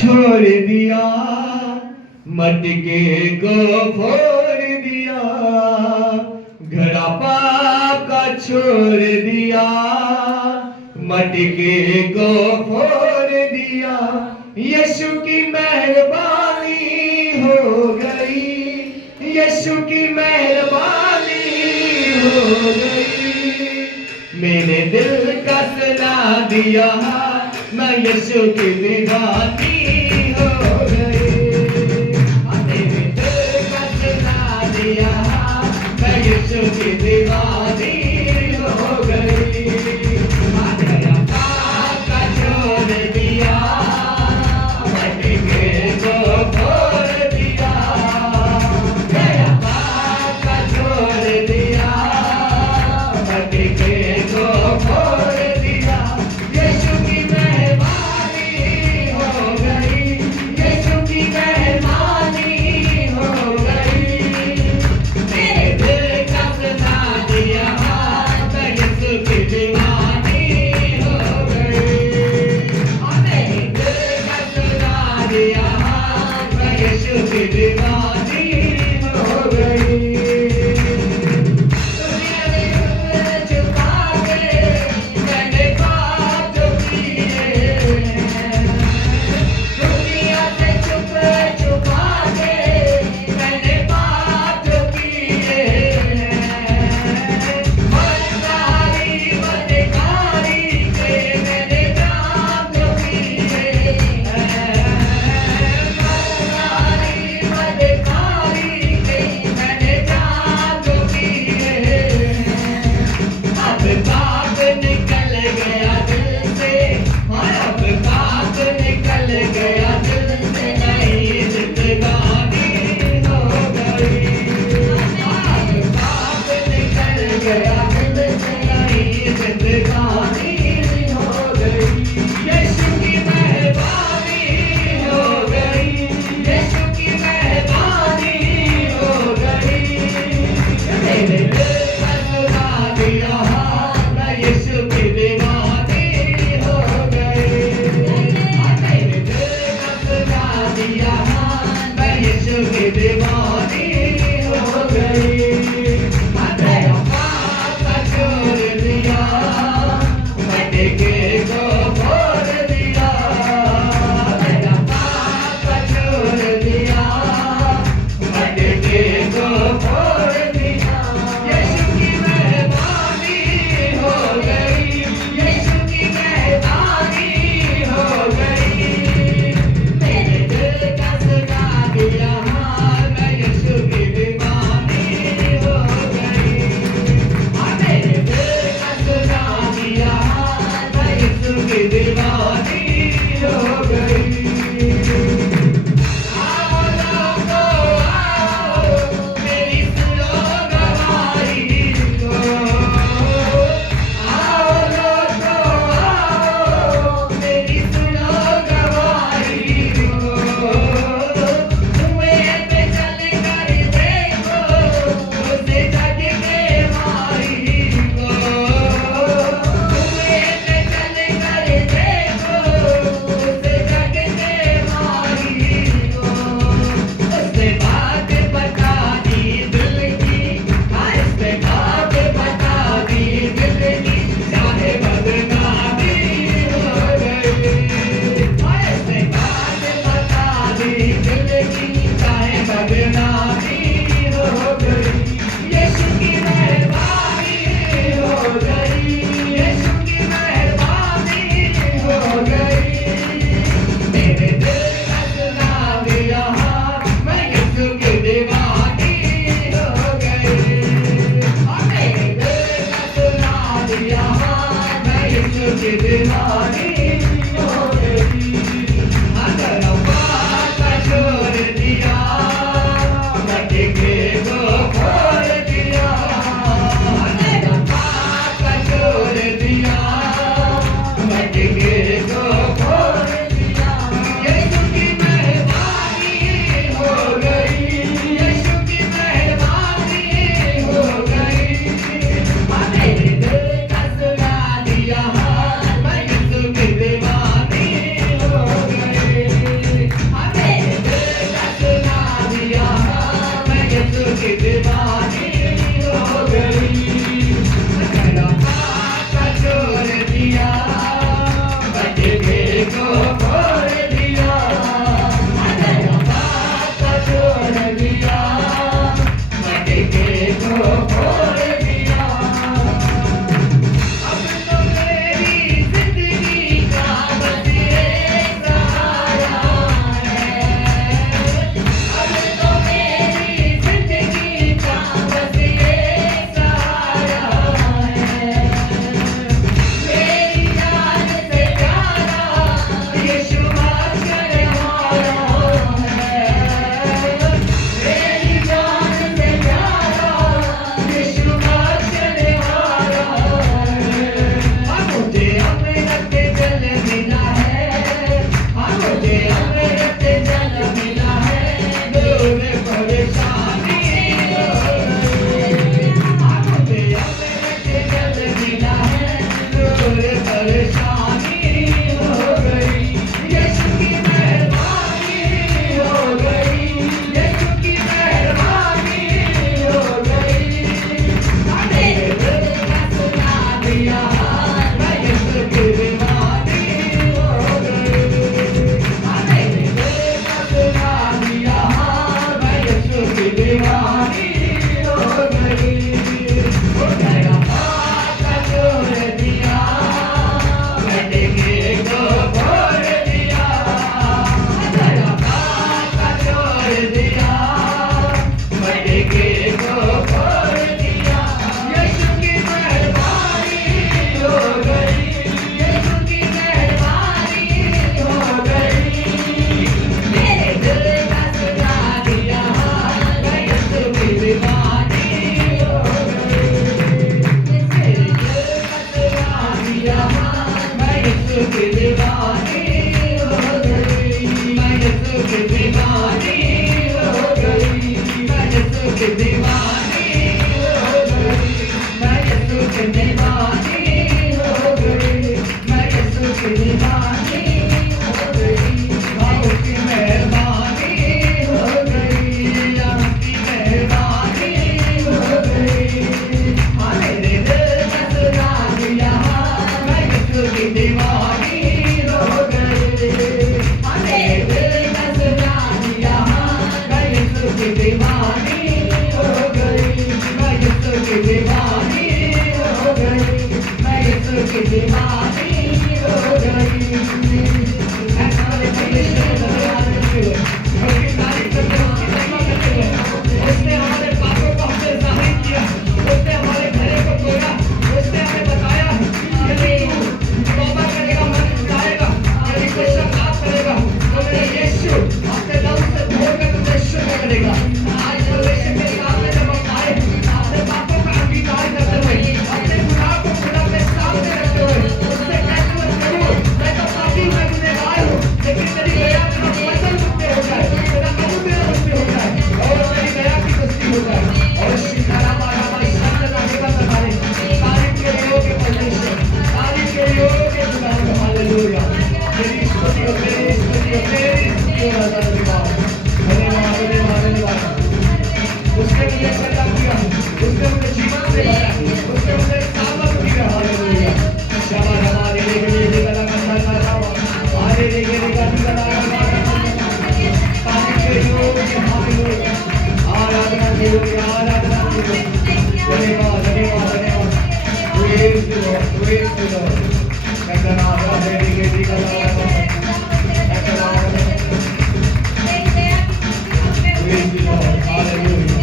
छोड़ दिया, मटके को फोड़ दिया, घड़ा पाका छोड़ दिया, मटके को फोड़ दिया। यीशु की मेहरबानी हो गई, यीशु की मेहरबानी हो गई। मैंने दिल का सना दिया, मैं यीशु की दीवानी हो गई। मेरे दिल का सना दिया, मैं यीशु की दीवानी हो गई। गया पाका छोड़ दिया, मटके को फोड़ दिया, गया पाका छोड़ दिया, मटके को फोड़ दिया। यीशु की मेहरबानी हो गई, Praise the Lord, praise the Lord. Kandanara dedicated Kandanara. Praise the Lord, hallelujah.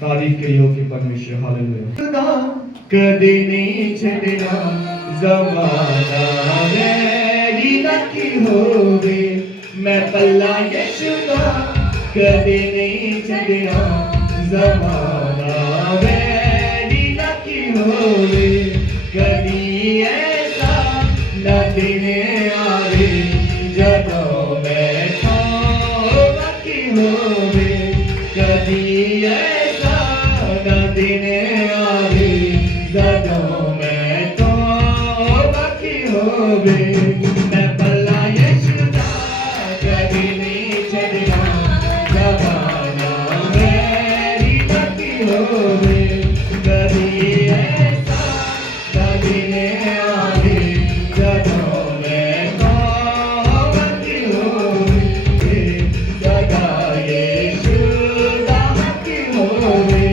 तारीफ के योग्य परमेश्वर हालेलुया कदे नहीं छड़ना ज़माना मेरी नकी होवे मैं पल्ला यीशु का कदे नहीं छड़ना ज़माना मेरी नकी होवे कदी ऐसा न दिन आवे जदों मैं नकी होवे कदी ऐसा दिन आवे जदों मैं तो बाकी होवे मैं पल्ला यीशु दा कदी नहीं छड़ना ज़माना मेरी बाकी होवे कदी ऐसा दिन आवे जदों मैं तो बाकी होवे सदा यीशु दा बाकी होवे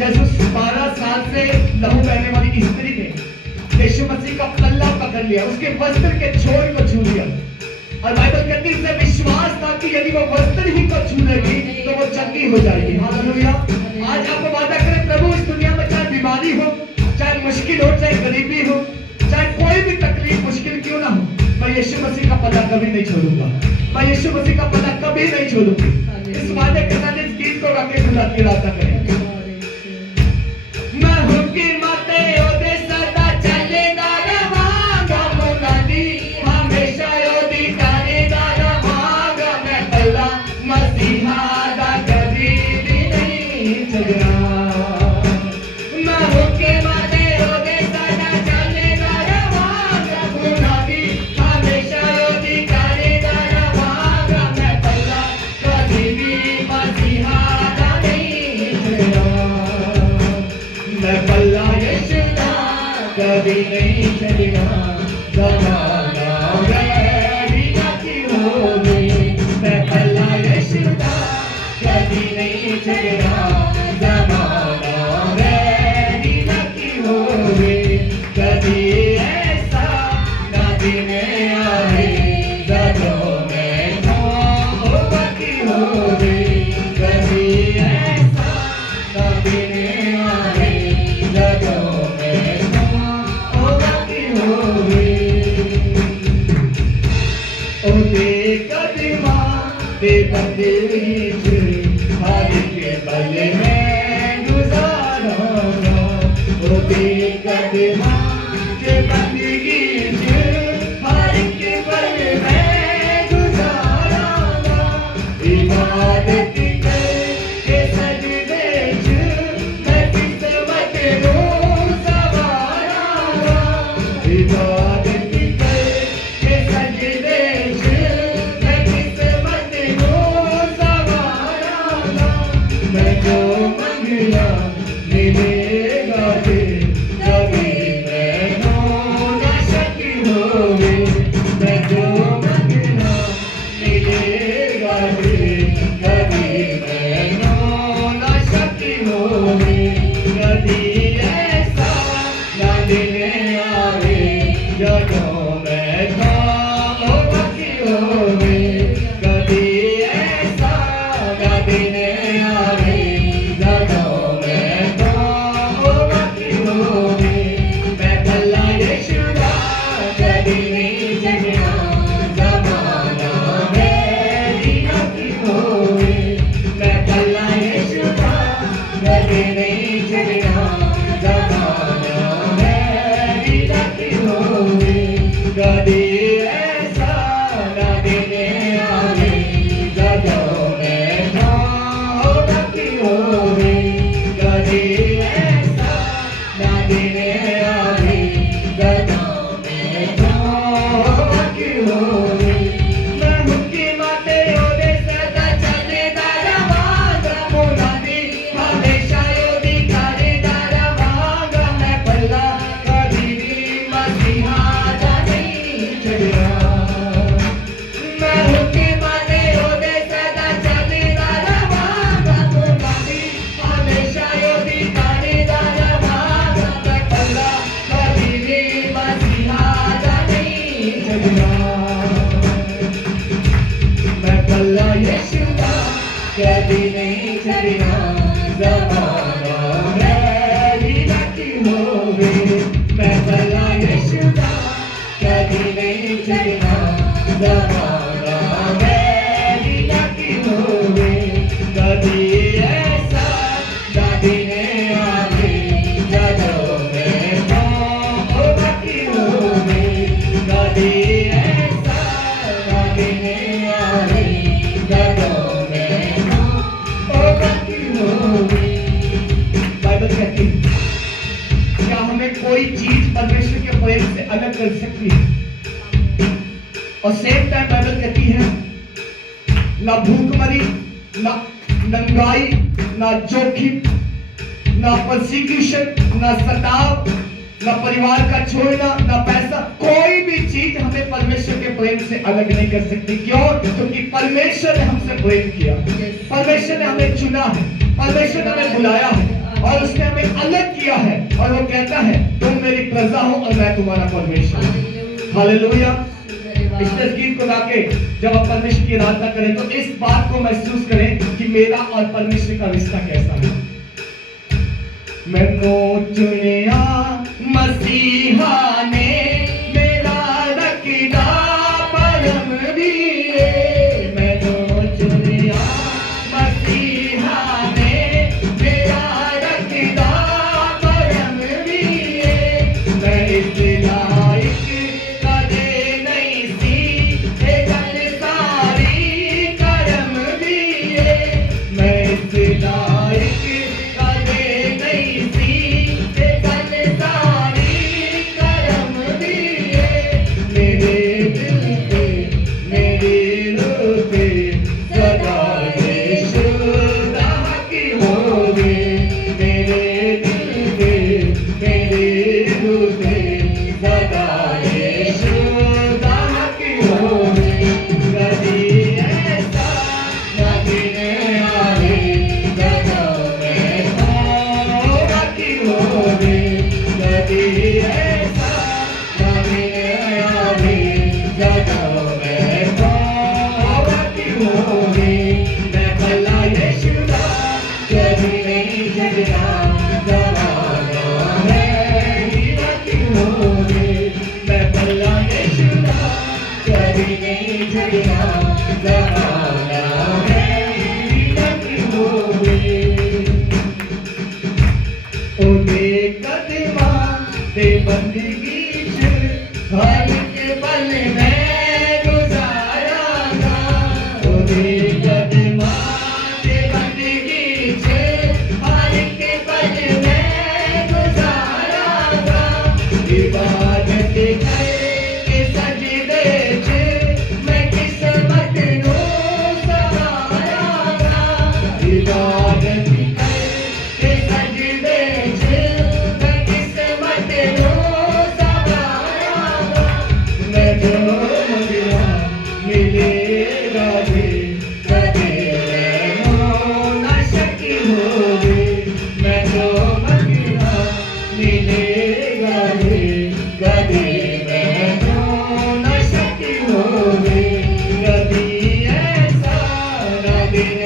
जैसे 12 साल से लहू बहने वाली स्त्री ने यीशु मसीह का पल्ला पकड़ लिया, उसके वस्त्र के छोर को छू लिया और बाइबल कहती है उसे विश्वास था कि यदि वो वस्त्र ही को छू लेगी तो वो चंगी हो जाएगी। हालेलुया। आज आपको वादा करें प्रभु इस दुनिया में चाहे बीमारी हो, चाहे मुश्किल हो, चाहे गरीबी हो, चाहे कोई भी तकलीफ मुश्किल क्यों ना हो, मैं यीशु मसीह का पल्ला कभी नहीं छोड़ूंगा, मैं यीशु मसीह का पल्ला कभी नहीं छोड़ूंगी। इस वादे के साथ इस गीत को रखे खुदा की रास्ता करें। कभी नहीं छड़ना ज़माना मेरी नकी होवे मैं पल्ला यीशु दा कभी नहीं छड़ना ज़माना मेरी नकी होवे कभी ऐसा न दिन आवे जदों मैं तो बाकी होवे कभी ऐसा न दिन आवे जदों दे बंदे हर के बल में गुजारूंगा ओ दे कदमा के बंदगी हर के बल में गुजारूंगा इबादत के सजदे मैं किस्मत को सवारूंगा इबादत के सजदे यीशु दा कभी नहीं छड़ना ज़माना मेरी बाकी होवे मैं भला यीशु दा कभी नहीं छड़ना ज़माना मेरी बाकी होवे कभी ऐसा दादी ने आवे जदों मैं ओ बाकी होवे कभी ऐसा दादी ने आवे जदों मैं ओ बाकी होवे बाइबल कहती है क्या हमें कोई चीज परमेश्वर के प्रेम से अलग कर सकती है और सेम टाइम बाइबल कहती है ना भूखमरी ना नंगाई ना जोखिम ना परसिक्यूशन ना सताव ना परिवार का छोड़ना ना पैसा कोई भी चीज हमें परमेश्वर के प्रेम से अलग नहीं कर सकती क्यों क्योंकि परमेश्वर ने हमसे प्रेम किया परमेश्वर ने हमें चुना है परमेश्वर ने हमें बुलाया है और उसने हमें अलग किया है और वो कहता है तुम मेरी प्रजा हो और मैं तुम्हारा परमेश्वर हालेलुया इस गीत को गाके जब आप परमेश्वर की आराधना करें तो इस बात को महसूस करें कि मेरा और परमेश्वर का रिश्ता कैसा है मैंने चुनिया मसीहा ने मेरा रखदा परम दिए मैंने चुनिया मसीहा ने मेरा रखदा परम दिए मैं इस लायक कदे नहीं सी ये गल सारी करम दिए मैं इस लायक कदे नहीं सी ये गल सारी करम दिए मेरे दिल पे मेरे रूह पे सदा यीशु दा की होवे मेरे दिल पे मेरे रूह पे सदा यीशु दा की होवे कभी ऐसा कभी नहीं आवे जदों मैं होगा की होवे कभी ऐसा कभी नहीं आवे जदों मैं होगा की होवे मैं भला यीशु दा कभी नहीं छड़ना ज़माना मेरी बाकी होवे मैं भला यीशु दा कभी नहीं छड़ना ज़माना मेरी बाकी होवे ओदे कदमां ते बंदगी च हर एक पल मैं गुजारांगा ओदे कदमां ते बंदगी च हर एक पल मैं गुजारांगा इबादत करके सजदे च मैं किस्मत नूं सवारांगा इबादत करके सजदे च मैं किस्मत नूं सवारांगा मैं जो मंगया मिलेगा भी कदे ना शकी होवे मैं जो मंगया मिलेगा भी कदे ना शकी होवे कभी ऐसा ना दिन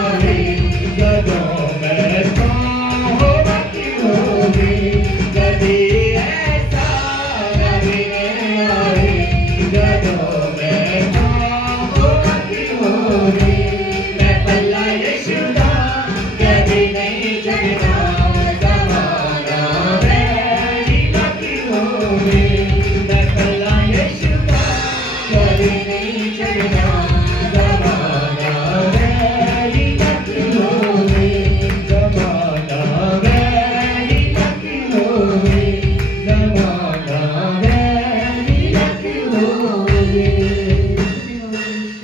आवे जदों मैं होगा की होवे कभी ऐसा ना दिन आवे जदों मैं होगा की होवे मैं भला यीशु दा कभी नहीं छड़ना ज़माना मेरी बाकी होवे मैं भला यीशु दा कभी नहीं छड़ना ज़माना मेरी बाकी होवे ज़माना मेरी बाकी होवे ज़माना मेरी बाकी होवे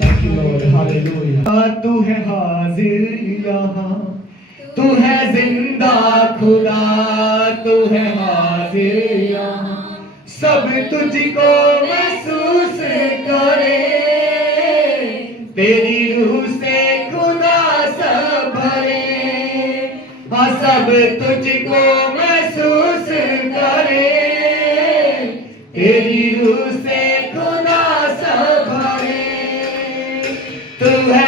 Thank you Lord Hallelujah तू है हाजिर यहाँ तू है जिंदा खुदा तू है हाजिर यहाँ सब तुझको महसूस करे तेरी रूह से खुदा सब भरे हाँ सब तुझको महसूस करे तेरी रूह से खुदा सब भरे तू है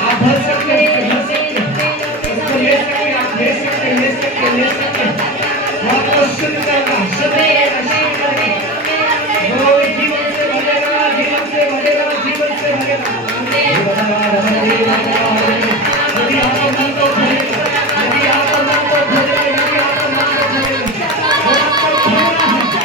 आप भर सकते हैं, उसको ले सकते हैं, आप ले सकते हैं, ले सकते हैं, ले सकते हैं। वो आपको शुद्ध करेगा, शुद्ध करेगा, शुद्ध करेगा। वो जीवन से भरेगा, जीवन से भरेगा, जीवन से भरेगा। यदि आपका मन को भरेगा, यदि आपका मन को भरेगा, यदि आपका मन को भरेगा, वो आपको भरना है, भरना है।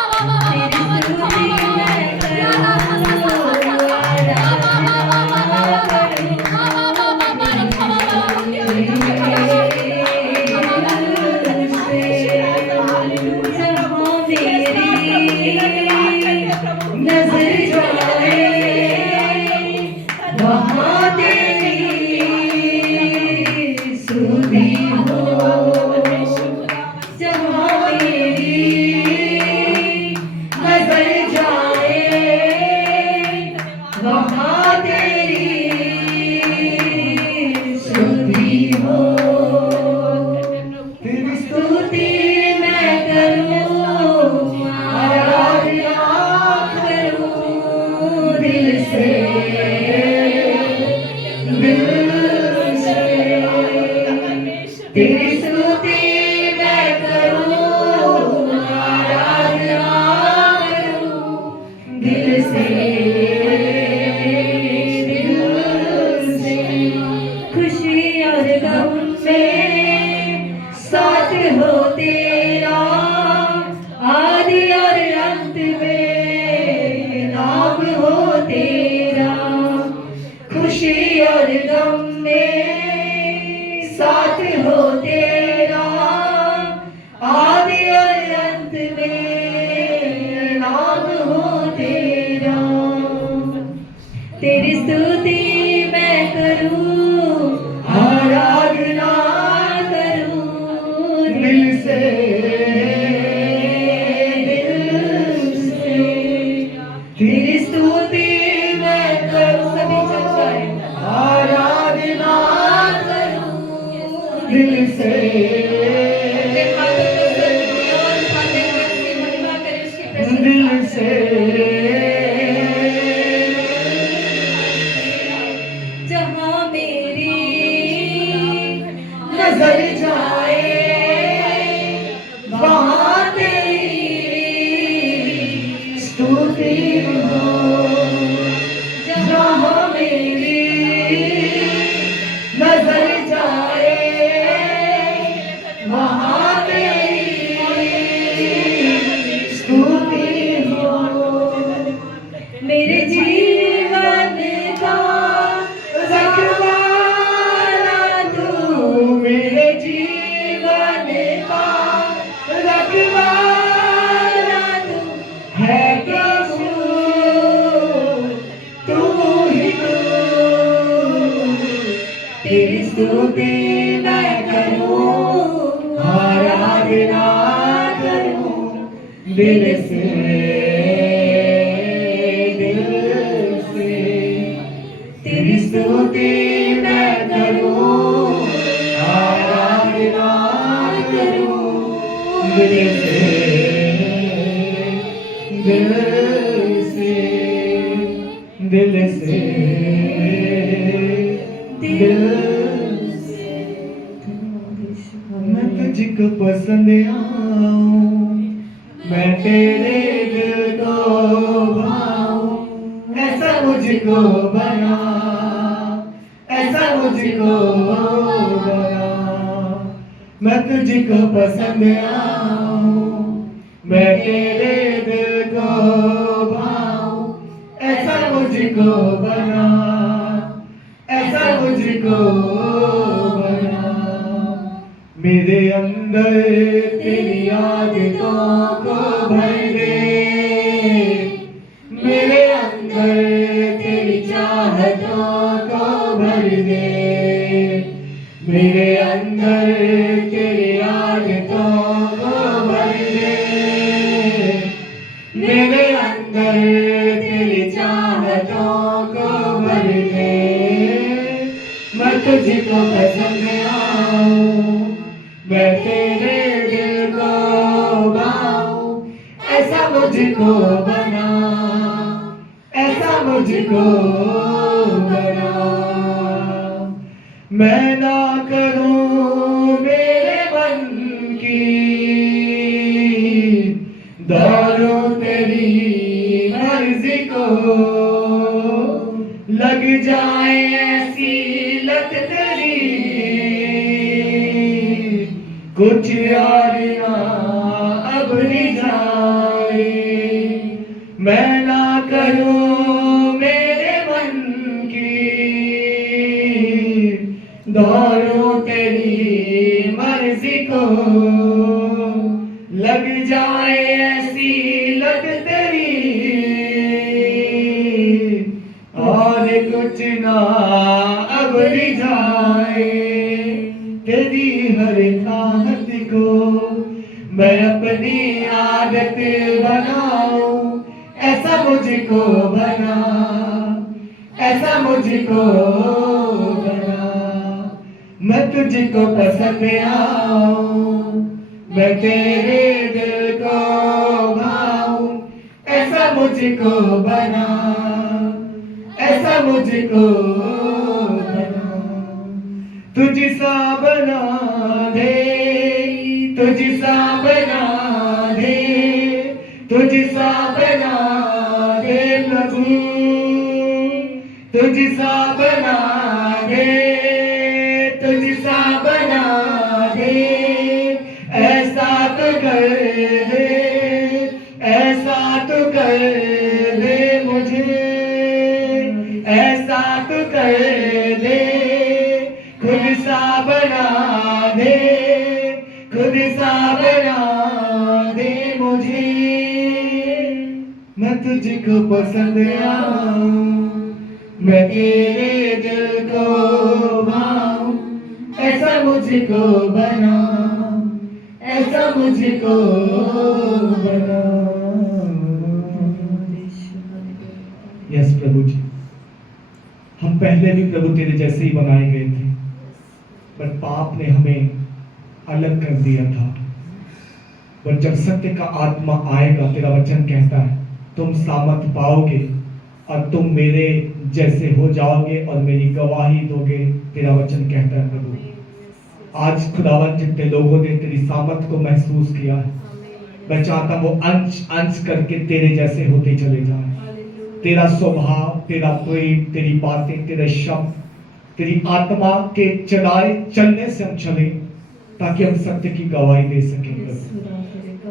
Come on. स्तुति मैं करूं, आराधना करूं दिल से, दिल से। तेरी स्तुति मैं करूं, आराधना करूं दिल से, दिल से, दिल से, दिल से। मैं तुझको पसंद आऊं, मैं तेरे दिल को भाऊं, ऐसा मुझको बना, ऐसा मुझको बना। मैं तुझको पसंद आऊं, मैं तेरे दिल को भाऊं, ऐसा मुझको बना, ऐसा मुझको बना। मेरे अंदर तेरी आदतों को भर दे, मेरे अंदर तेरी चाहतों को भर दे, मेरे अंदर तेरी आदतों को भर दे, मेरे अंदर तेरी चाहतों को भर दे। मैं तुझको पसंद आऊं, मैं तेरे दिल को भाऊं, ऐसा मुझको बना, ऐसा मुझको बना। मैं ना करूं मेरे मन की, दौड़ूं तेरी मर्जी को, लग जाए ऐसी लत तेरी, कुछ और ना अब रिझाए। मैं ना करूं मेरे मन की, दौड़ूं तेरी मर्जी को, लग जाए ऐसी लत तेरी, और कुछ ना अब रिझाए। तेरी हर चाहत को मैं अपनी आदत बनाऊं, ऐसा मुझको बना, ऐसा मुझको बना। मैं तुझको पसंद आऊं, मैं तेरे दिल को भाऊं, ऐसा मुझको बना, ऐसा मुझको बना। तुझसा बना दे, तुझसा बना दे, तुझसा बना दे प्रभु, तुझसा बना दे, तुझसा बना दे। ऐसा तो कर दे, ऐसा तो कर दे मुझे, ऐसा तो कर दे। खुद सा बना दे, खुद सा बना दे मुझे। मैं तुझको पसंद आऊं, मैं तेरे दिल को भाऊं, ऐसा मुझको बना, ऐसा मुझको बना। यस प्रभु जी, हम पहले भी प्रभु तेरे जैसे ही बनाए गए थे, पर पाप ने हमें अलग कर दिया था। पर जब सत्य का आत्मा आएगा, तेरा वचन कहता है तुम सामर्थ पाओगे और तुम मेरे जैसे हो जाओगे और मेरी गवाही दोगे। तेरा वचन कहता है प्रभु, आज खुदावन जितने लोगों ने तेरी सामर्थ को महसूस किया है, मैं चाहता हूं वो अंश अंश करके तेरे जैसे होते चले जाएं। तेरा स्वभाव, तेरा प्रेम, तेरी बातें, तेरे शब्द, तेरी आत्मा के चलाए चलने से हम चले, ताकि हम सत्य की गवाही दे सकें।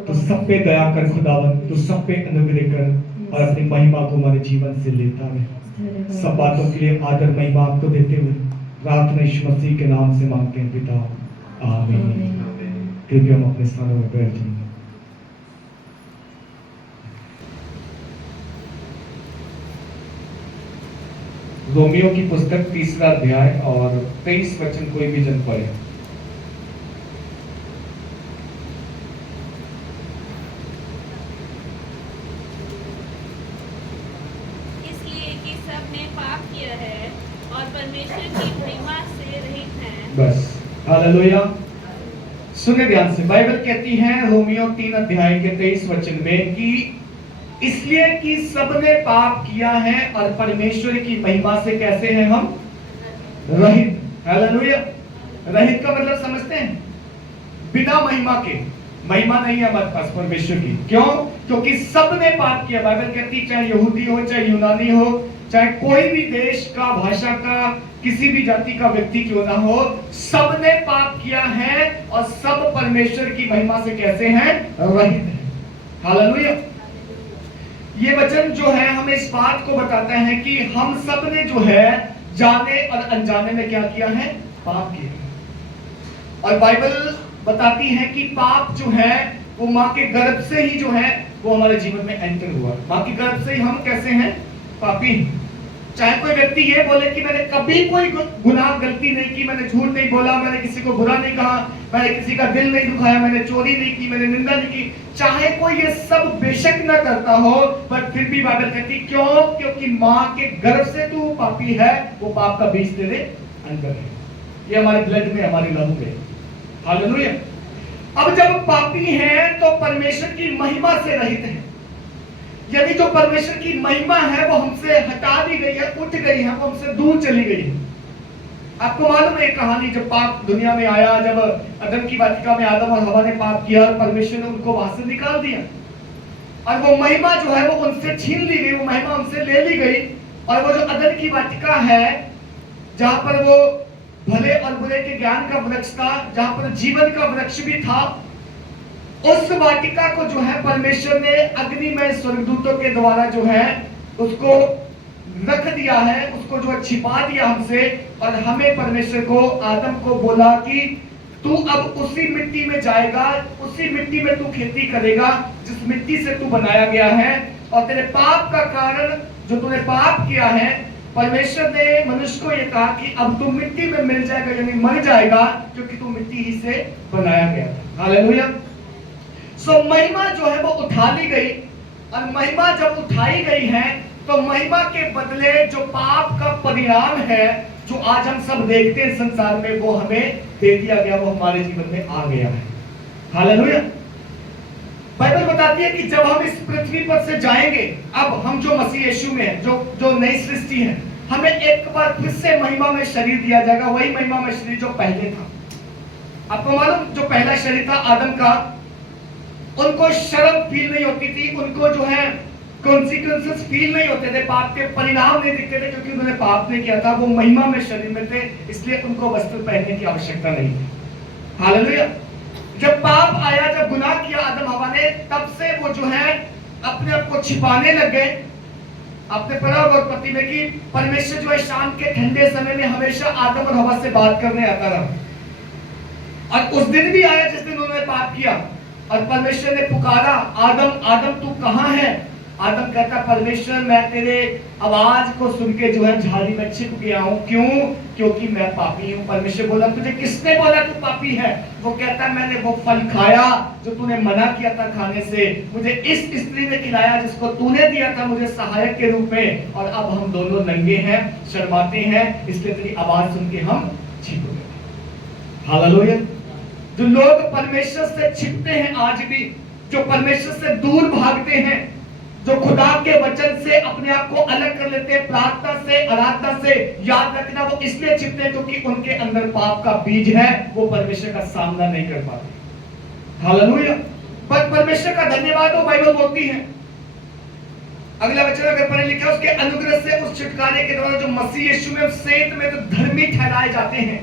तो सब पे दया कर खुदावन, तो सब पे अनुग्रह कर और अपनी महिमा को हमारे जीवन से लेता है। सब बातों के लिए आदर महिमा आपको देते हुए प्रार्थना यीशु मसीह के नाम से मांगते हैं पिता, आमीन। कृपया हम अपने स्थानों में बैठ जाएंगे। रोमियो की पुस्तक 3रा अध्याय और 23 वचन कोई भी जन पढ़े। इसलिए कि सब ने पाप किया है और परमेश्वर की महिमा से रहित हैं। बस, हालेलुया। सुने ध्यान से, बाइबल कहती है रोमियो 3 अध्याय के 23 वचन में कि इसलिए कि सबने पाप किया है और परमेश्वर की महिमा से कैसे हैं हम? रहित। हालेलुया। रहित का मतलब समझते हैं? बिना महिमा के। महिमा नहीं है हमारे पास परमेश्वर की। क्यों? क्योंकि सबने पाप किया। बाइबल कहती चाहे यहूदी हो, चाहे यूनानी हो, चाहे कोई भी देश का, भाषा का, किसी भी जाति का व्यक्ति क्यों ना हो, सबने पाप किया है और सब परमेश्वर की महिमा से कैसे हैं? रहित हैं। हालेलुया। ये वचन जो है हमें इस बात को बताता है कि हम सब ने जो है जाने और अनजाने में क्या किया है? पाप किया। और बाइबल बताती है कि पाप जो है वो माँ के गर्भ से ही जो है वो हमारे जीवन में एंटर हुआ। माँ के गर्भ से ही हम कैसे हैं? पापी। चाहे कोई व्यक्ति ये बोले कि मैंने कभी कोई गुनाह गलती नहीं की, मैंने झूठ नहीं बोला, मैंने किसी को बुरा नहीं कहा, मैंने किसी का दिल नहीं दुखाया, मैंने चोरी नहीं की, मैंने निंदा नहीं की, चाहे कोई ये सब बेशक न करता हो, पर फिर भी बाइबल कहती क्यों? क्योंकि माँ के गर्भ से तू पापी है, वो पाप का बीज तेरे अंदर है। ये हमारे ब्लड में, हमारी लहू में। हालेलुया। अब जब पापी हैं तो परमेश्वर की महिमा से रहित हैं। यदि जो परमेश्वर की महिमा है वो हमसे हटा दी गई है, उठ गई है, वो हमसे दूर चली गई है। आपको मालूम है कहानी, जब पाप दुनिया में आया, जब अदम की वाटिका में आदम और हवा ने पाप किया और परमेश्वर ने उनको वहां से निकाल दिया और वो महिमा जो है वो उनसे छीन ली गई, वो महिमा उनसे ले ली गई। और वो जो अदम की वाटिका है जहां पर वो भले और बुरे के ज्ञान का वृक्ष था, जहां पर जीवन का वृक्ष भी था, उस वाटिका को जो है परमेश्वर ने अग्नि में स्वर्गदूतों के द्वारा जो है उसको रख दिया है, उसको जो छिपा दिया हमसे। और हमें परमेश्वर को, आदम को बोला कि तू अब उसी मिट्टी में जाएगा, उसी मिट्टी में तू खेती करेगा जिस मिट्टी से तू बनाया गया है। और तेरे पाप का कारण, जो तूने पाप किया है, परमेश्वर ने मनुष्य को यह कहा कि अब तू मिट्टी में मिल जाएगा, यानी मर जाएगा, क्योंकि तू मिट्टी ही से बनाया गया था। हालेलुया। सो महिमा जो है वो उठा ली गई। और महिमा जब उठाई गई है तो महिमा के बदले जो पाप का परिणाम है, जो आज हम सब देखते हैं संसार में, वो हमें दे दिया गया, वो हमारे जीवन में आ गया है। हालेलुया। बाइबल बताती है कि जब हम इस पृथ्वी पर से जाएंगे, अब हम जो मसीह यीशु में हैं, जो नई सृष्टि है, हमें एक बार फिर से महिमा में शरीर दिया जाएगा, वही महिमा में शरीर जो पहले था। आपको मालूम, जो पहला शरीर था आदम का, उनको शर्म फील नहीं होती थी, उनको जो है कॉन्सिक्वेंसेस फील नहीं होते थे, पाप के परिणाम नहीं दिखते थे, क्योंकि उन्होंने पाप नहीं किया था, वो महिमा में शरीर में थे, इसलिए उनको वस्त्र पहनने की आवश्यकता नहीं थी। हालेलुया। जब पाप आया, जब गुनाह किया आदम हवा ने, तब से वो जो है अपने आप को छिपाने लग गए। आपने पढ़ा होगा उत्पत्ति में कि परमेश्वर जो है शाम के ठंडे समय में हमेशा आदम और हवा से बात करने आता रहा। और उस दिन भी आया जिस दिन उन्होंने पाप किया और परमेश्वर ने पुकारा, आदम आदम तू कहां है? आदम कहता, परमेश्वर मैं तेरे आवाज को सुन के जो है झाड़ी में छिप गया हूं। क्यों? क्योंकि मैं पापी हूं। परमेश्वर बोला, तुझे किसने बोला तू पापी है? वो कहता, मैंने वो फल खाया जो तूने मना किया था खाने से, मुझे इस स्त्री ने खिलाया जिसको तूने दिया था मुझे सहायक के रूप में, और अब हम दोनों नंगे हैं, शर्माते हैं, इसलिए तेरी आवाज सुन के हम छिप गए। हालेलुया। जो लोग परमेश्वर से छिपते हैं आज भी, जो परमेश्वर से दूर भागते हैं, जो खुदा के वचन से अपने आप को अलग कर लेते हैं, प्रार्थना से, आराधना से, याद रखना वो इसलिए छिपते हैं क्योंकि उनके अंदर पाप का बीज है, वो परमेश्वर का सामना नहीं कर पाते। हालेलुया। पर परमेश्वर का धन्यवाद हो, बाइबल बोलती है, अगला वचन अगर पढ़े लिखा, उसके अनुग्रह से, उस छुटकारे के द्वारा जो मसीह यीशु में सेत में तो धर्मी ठहराए जाते हैं।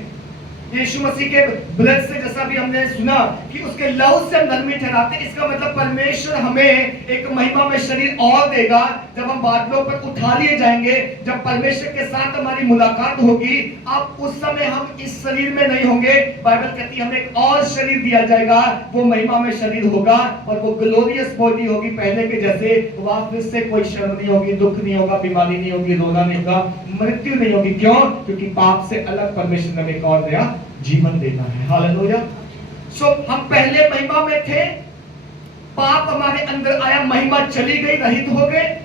यीशु मसीह के ब्लड से, जैसा भी हमने सुना कि उसके लहू से हम धर्मी ठहराते, इसका मतलब परमेश्वर हमें एक महिमा में शरीर और देगा जब हम बादलों पर उठा लिए जाएंगे, जब परमेश्वर के साथ हमारी मुलाकात होगी। अब उस समय हम इस शरीर में नहीं होंगे, बाइबल कहती है हमें एक और शरीर दिया जाएगा, वो महिमा में शरीर होगा और वो ग्लोरियस बॉडी होगी पहले के जैसे। वहां फिर से कोई शर्म नहीं होगी, दुख नहीं होगा, बीमारी नहीं होगी, रोना नहीं होगा, मृत्यु नहीं होगी। क्यों? क्योंकि पाप से अलग परमेश्वर ने हमें एक और नया जीवन देना है। हालेलुया। सो हम पहले महिमा में थे, पाप हमारे अंदर आया, महिमा चली गई, रहित हो गए।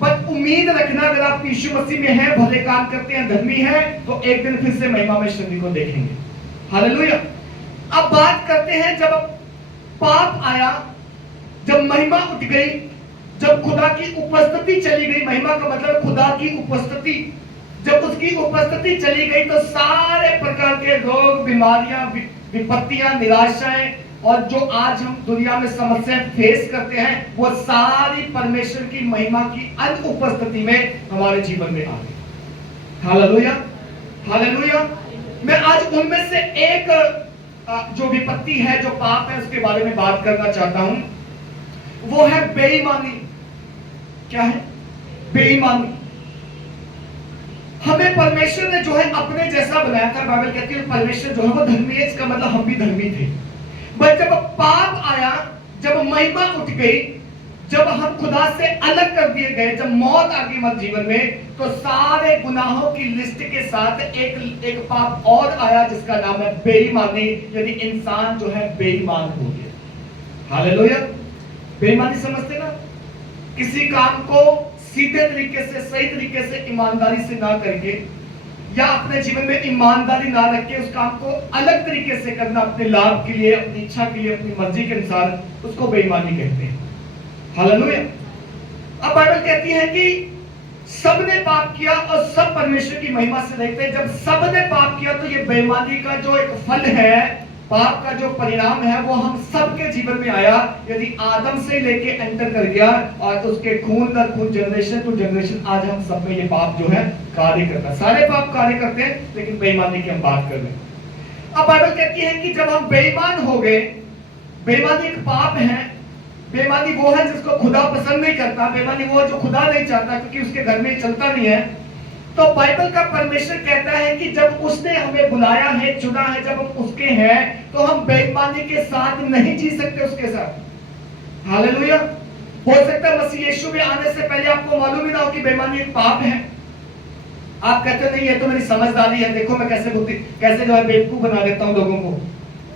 बट उम्मीद रखना, अगर आप यीशु मसीह में हैं, भले काम करते हैं, धर्मी हैं, तो एक दिन फिर से महिमा में शरीर को देखेंगे। हालेलुया। अब बात करते हैं, जब पाप आया, जब महिमा उठ गई, जब खुदा की उपस्थिति चली गई, महिमा का मतलब खुदा की उपस्थिति, जब उसकी उपस्थिति चली गई तो सारे प्रकार के रोग, बीमारियां, विपत्तियां, निराशाएं और जो आज हम दुनिया में समस्याएं फेस करते हैं, वो सारी परमेश्वर की महिमा की अनुपस्थिति में हमारे जीवन में आ गई। Hallelujah, hallelujah. मैं आज उनमें से एक जो विपत्ति है, जो पाप है, उसके बारे में बात करना चाहता हूं। वो है बेईमानी। क्या है? बेईमानी। हमें परमेश्वर ने जो है अपने जैसा बनाया था। बाइबल कहती है परमेश्वर जो है वो धर्मी है, इसका मतलब हम भी धर्मी थे। बट जब पाप आया, जब महिमा उठ गई, जब हम खुदा से अलग कर दिए गए, जब मौत आ गई हमारे जीवन में, तो सारे गुनाहों की लिस्ट के साथ एक पाप और आया जिसका नाम है बेईमानी। यानी इंसान जो है बेईमान हो गया। हालेलुया। बेईमानी समझते ना? किसी काम को सीधे तरीके से, सही तरीके से, ईमानदारी से ना करके, या अपने जीवन में ईमानदारी ना रख के उस काम को अलग तरीके से करना, अपने लाभ के लिए, अपनी इच्छा के लिए, अपनी मर्जी के अनुसार, उसको बेईमानी कहते हैं। हालेलुया। अब बाइबल कहती है कि सबने पाप किया और सब परमेश्वर की महिमा से रहते हैं। जब सबने पाप किया तो ये बेईमानी का जो एक फल है, पाप का जो परिणाम है, वो हम सबके जीवन में आया। यदि आदम से लेके एंटर कर गया और उसके खून दर खून, जनरेशन टू जनरेशन, आज हम सब में ये पाप जो है कार्य करता है। सारे पाप कार्य करते हैं, लेकिन बेईमानी की हम बात कर रहे हैं। अब बाइबल कहती है कि जब हम बेईमान हो गए, बेईमानी एक पाप है। बेईमानी वो है जिसको खुदा पसंद नहीं करता। बेईमानी वो जो खुदा नहीं चाहता, क्योंकि उसके घर में चलता नहीं है। तो बाइबल का परमेश्वर कहता है कि जब उसने हमें बुलाया है, चुना है, जब हम उसके हैं, तो हम बेईमानी के साथ नहीं जी सकते उसके साथ। हालेलुया। हो सकता है मसीह यीशु में आने से पहले आपको मालूम ही ना हो कि बेईमानी एक पाप है। आप कहते नहीं, ये तो मेरी समझदारी है, देखो मैं कैसे जो है बेवकूफ बना देता हूं लोगों को।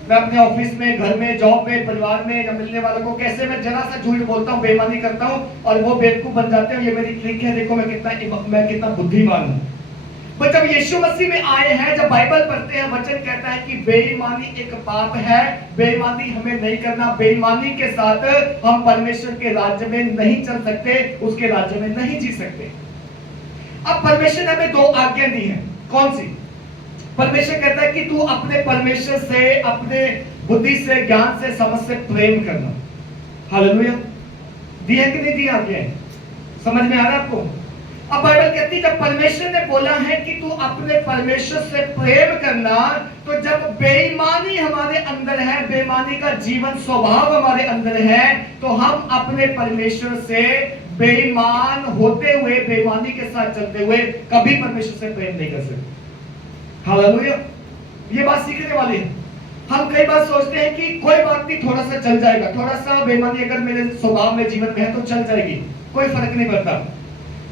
मैं अपने ऑफिस में, घर में, जॉब में, परिवार में, या मिलने वालों को कैसे मैं जरा सा झूठ बोलता हूँ, बेईमानी करता हूँ और वो बेवकूफ बन जाते हैं। ये मेरी ट्रिक है, देखो मैं कितना बुद्धिमान हूँ। पर जब यीशु मसीह में आए हैं, जब बाइबल पढ़ते हैं, वचन कहता है कि बेईमानी एक पाप है। बेईमानी हमें नहीं करना। बेईमानी के साथ हम परमेश्वर के राज्य में नहीं चल सकते, उसके राज्य में नहीं जी सकते। अब परमेश्वर ने हमें दो आज्ञा दी है। कौन सी? परमेश्वर कहता है कि तू अपने परमेश्वर से, अपने बुद्धि से, ज्ञान से, समझ से प्रेम करना। हालेलुया। दी है कि नहीं दी आज्ञा? समझ में आ रहा है आपको? अब बाइबल कहती है जब परमेश्वर ने बोला है कि तू अपने परमेश्वर से प्रेम करना, तो जब बेईमानी हमारे अंदर है, बेईमानी का जीवन स्वभाव हमारे अंदर है, तो हम अपने परमेश्वर से बेईमान होते हुए, बेईमानी के साथ चलते हुए कभी परमेश्वर से प्रेम नहीं कर सकते। हालेलुया। ये बात सीखने वाली है। हम कई बार सोचते हैं कि कोई बात नहीं, थोड़ा सा चल जाएगा, थोड़ा सा बेईमानी अगर मेरे स्वभाव में, जीवन में है तो चल जाएगी, कोई फर्क नहीं पड़ता।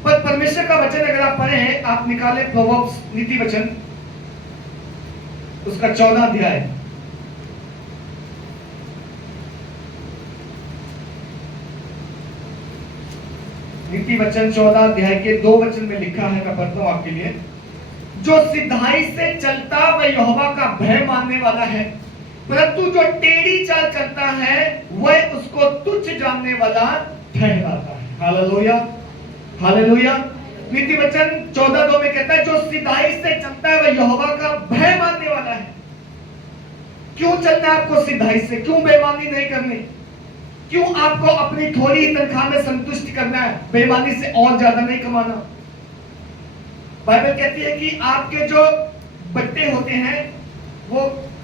पर परमेश्वर का वचन अगर आप पढ़ें, आप निकाले प्रोवर्ब्स, नीति वचन, उसका 14 अध्याय, नीति वचन 14 अध्याय के 2 वचन में लिखा है, मैं पढ़ता हूं आपके लिए। जो सिधाई से चलता वह यहोवा का भय मानने वाला है, परंतु जो टेढ़ी चाल चलता है वह उसको तुच्छ जानने वाला ठहराता है। Hallelujah, hallelujah. नीति वचन 14:2 में कहता है जो सिधाई से चलता है वह यहोवा का भय मानने वाला है। क्यों चलना है आपको सिधाई से? क्यों बेईमानी नहीं करनी? क्यों आपको अपनी थोड़ी ही तनख्वाह में संतुष्ट करना है, बेईमानी से और ज्यादा नहीं कमाना? बाइबल कहती है कि आपके जो बट्टे होते हैं, वो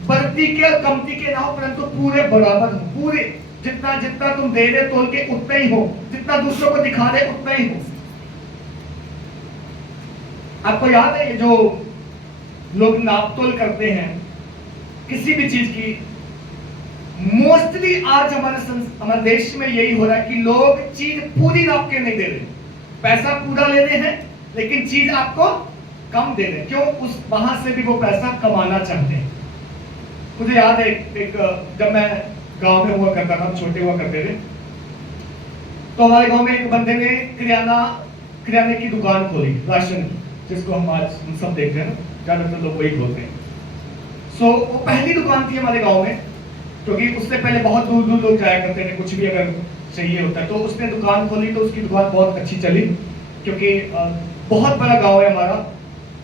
बढ़ती के और कमती के ना हो, परंतु पूरे बराबर हो, पूरे जितना जितना तुम दे रहे तोल के उतना ही हो, जितना दूसरों को दिखा रहे उतना ही हो। आपको याद है ये जो लोग नाप तोल करते हैं किसी भी चीज की, मोस्टली आज हमारे देश में यही हो रहा है कि लोग चीज पूरी नाप के नहीं दे रहे, पैसा पूरा ले रहे हैं लेकिन चीज आपको कम दे रहे हैं। क्यों? उस वहां से भी वो पैसा कमाना चाहते हैं। मुझे याद है एक जब मैं गांव में हुआ करता था, छोटे हुआ करते थे, तो हमारे गांव में एक बंदे ने किराने की दुकान खोली, राशन की, जिसको हम आज सब देखते हैं ना, ज्यादातर लोग वही खोलते हैं। सो वो पहली दुकान थी हमारे गांव में, क्योंकि उससे पहले बहुत दूर दूर लोग जाया करते थे, कुछ भी अगर चाहिए होता है। तो उसने दुकान खोली, तो उसकी दुकान बहुत अच्छी चली, क्योंकि बहुत बड़ा गांव है हमारा,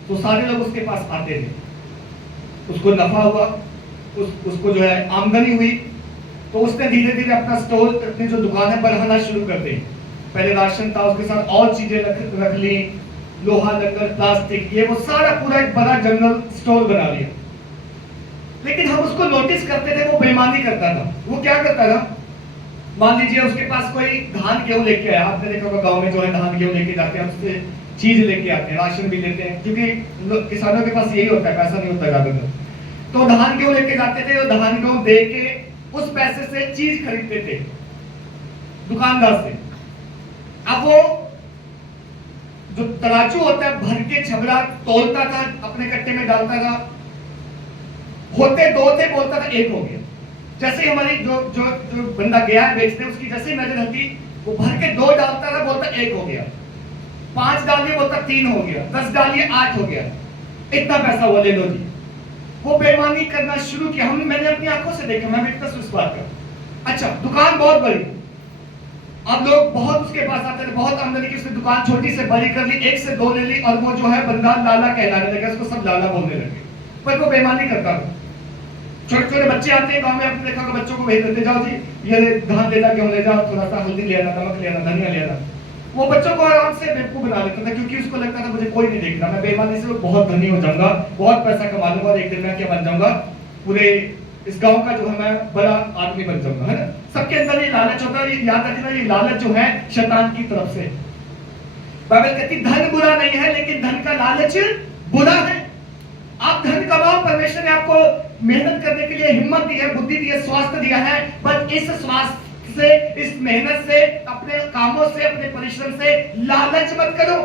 तो सारे लोग उसके पास आते थे। उसको नफा हुआ, उसको जो है आमदनी हुई, तो उसने धीरे धीरे अपना स्टोर, अपनी जो दुकान है बढ़ाना शुरू कर दी। पहले राशन था, उसके साथ और चीजें रख ली, लोहा लक्कड़ प्लास्टिक, ये वो सारा पूरा एक बड़ा जनरल स्टोर बना लिया। लेकिन हम उसको नोटिस करते थे, वो बेईमानी करता था। वो क्या करता था, मान लीजिए उसके पास कोई धान गेहूं लेके आया, आपने देखा होगा गांव में जो है धान गेहूं लेके जाते हैं, उससे चीज लेके आते हैं, राशन भी लेते हैं, क्योंकि किसानों के पास यही होता है, पैसा नहीं होता ज्यादातर। तो धान गेहूं लेके जाते थे, और धान गेहूं दे के उस पैसे से चीज खरीदते थे दुकानदार से। अब वो जो तराजू होता है भर के छबड़ा तोलता था, अपने कट्टे में डालता था, होते दो थे, बोलता था एक हो गया। जैसे हमारी जो जो जो बंदा गया है बेचने, उसकी जैसे नजर हटी, वो भर के 2 डालता था, बोलता 1 हो गया, 5 डालिए, बोलता 3 हो गया, 10 डालिए 8 हो गया, इतना पैसा हुआ, ले लो जी। वो बेईमानी करना शुरू किया। मैंने अपनी आंखों से देखा, मैं विटनेस उस बात का। अच्छा, दुकान बहुत बड़ी, अब लोग बहुत उसके पास आते थे, बहुत आमदनी की, उसने दुकान छोटी से बड़ी कर ली, 1 से 2 ले ली, और वो जो है बंदा लाला कहलाने लगा, उसको सब लाला बोलने लगे। पर वो बेईमानी करता था। छोटे छोटे बच्चे आते हैं गांव में, आपने देखा होगा, बच्चों को भेज देते, जाओ जी ये धान ले जा, गेहूं ले जा, थोड़ा सा हल्दी ले आना, नमक ले आना, धनिया ले आना। वो बच्चों को आराम से बेवकूफ बना लेता था, क्योंकि उसको लगता था मुझे कोई नहीं देख रहा, मैं बेईमानी से बहुत धनी हो जाऊंगा, बहुत पैसा कमा लूंगा, और एक दिन मैं क्या बन जाऊंगा, पूरे इस गांव का जो है मैं बड़ा आदमी बन जाऊंगा, है ना। सबके अंदर ये लालच होता है, याद रखना, ये लालच जो है शैतान की तरफ से। बाइबल कहती धन बुरा नहीं है, लेकिन धन का लालच बुरा है। आप धन कमाओ, परमेश्वर ने आपको मेहनत करने के लिए हिम्मत दी है, बुद्धि दी है, स्वास्थ्य दिया है, बट इस स्वास्थ्य से, इस मेहनत से, अपने कामों से, अपने परिश्रम से लालच मत करो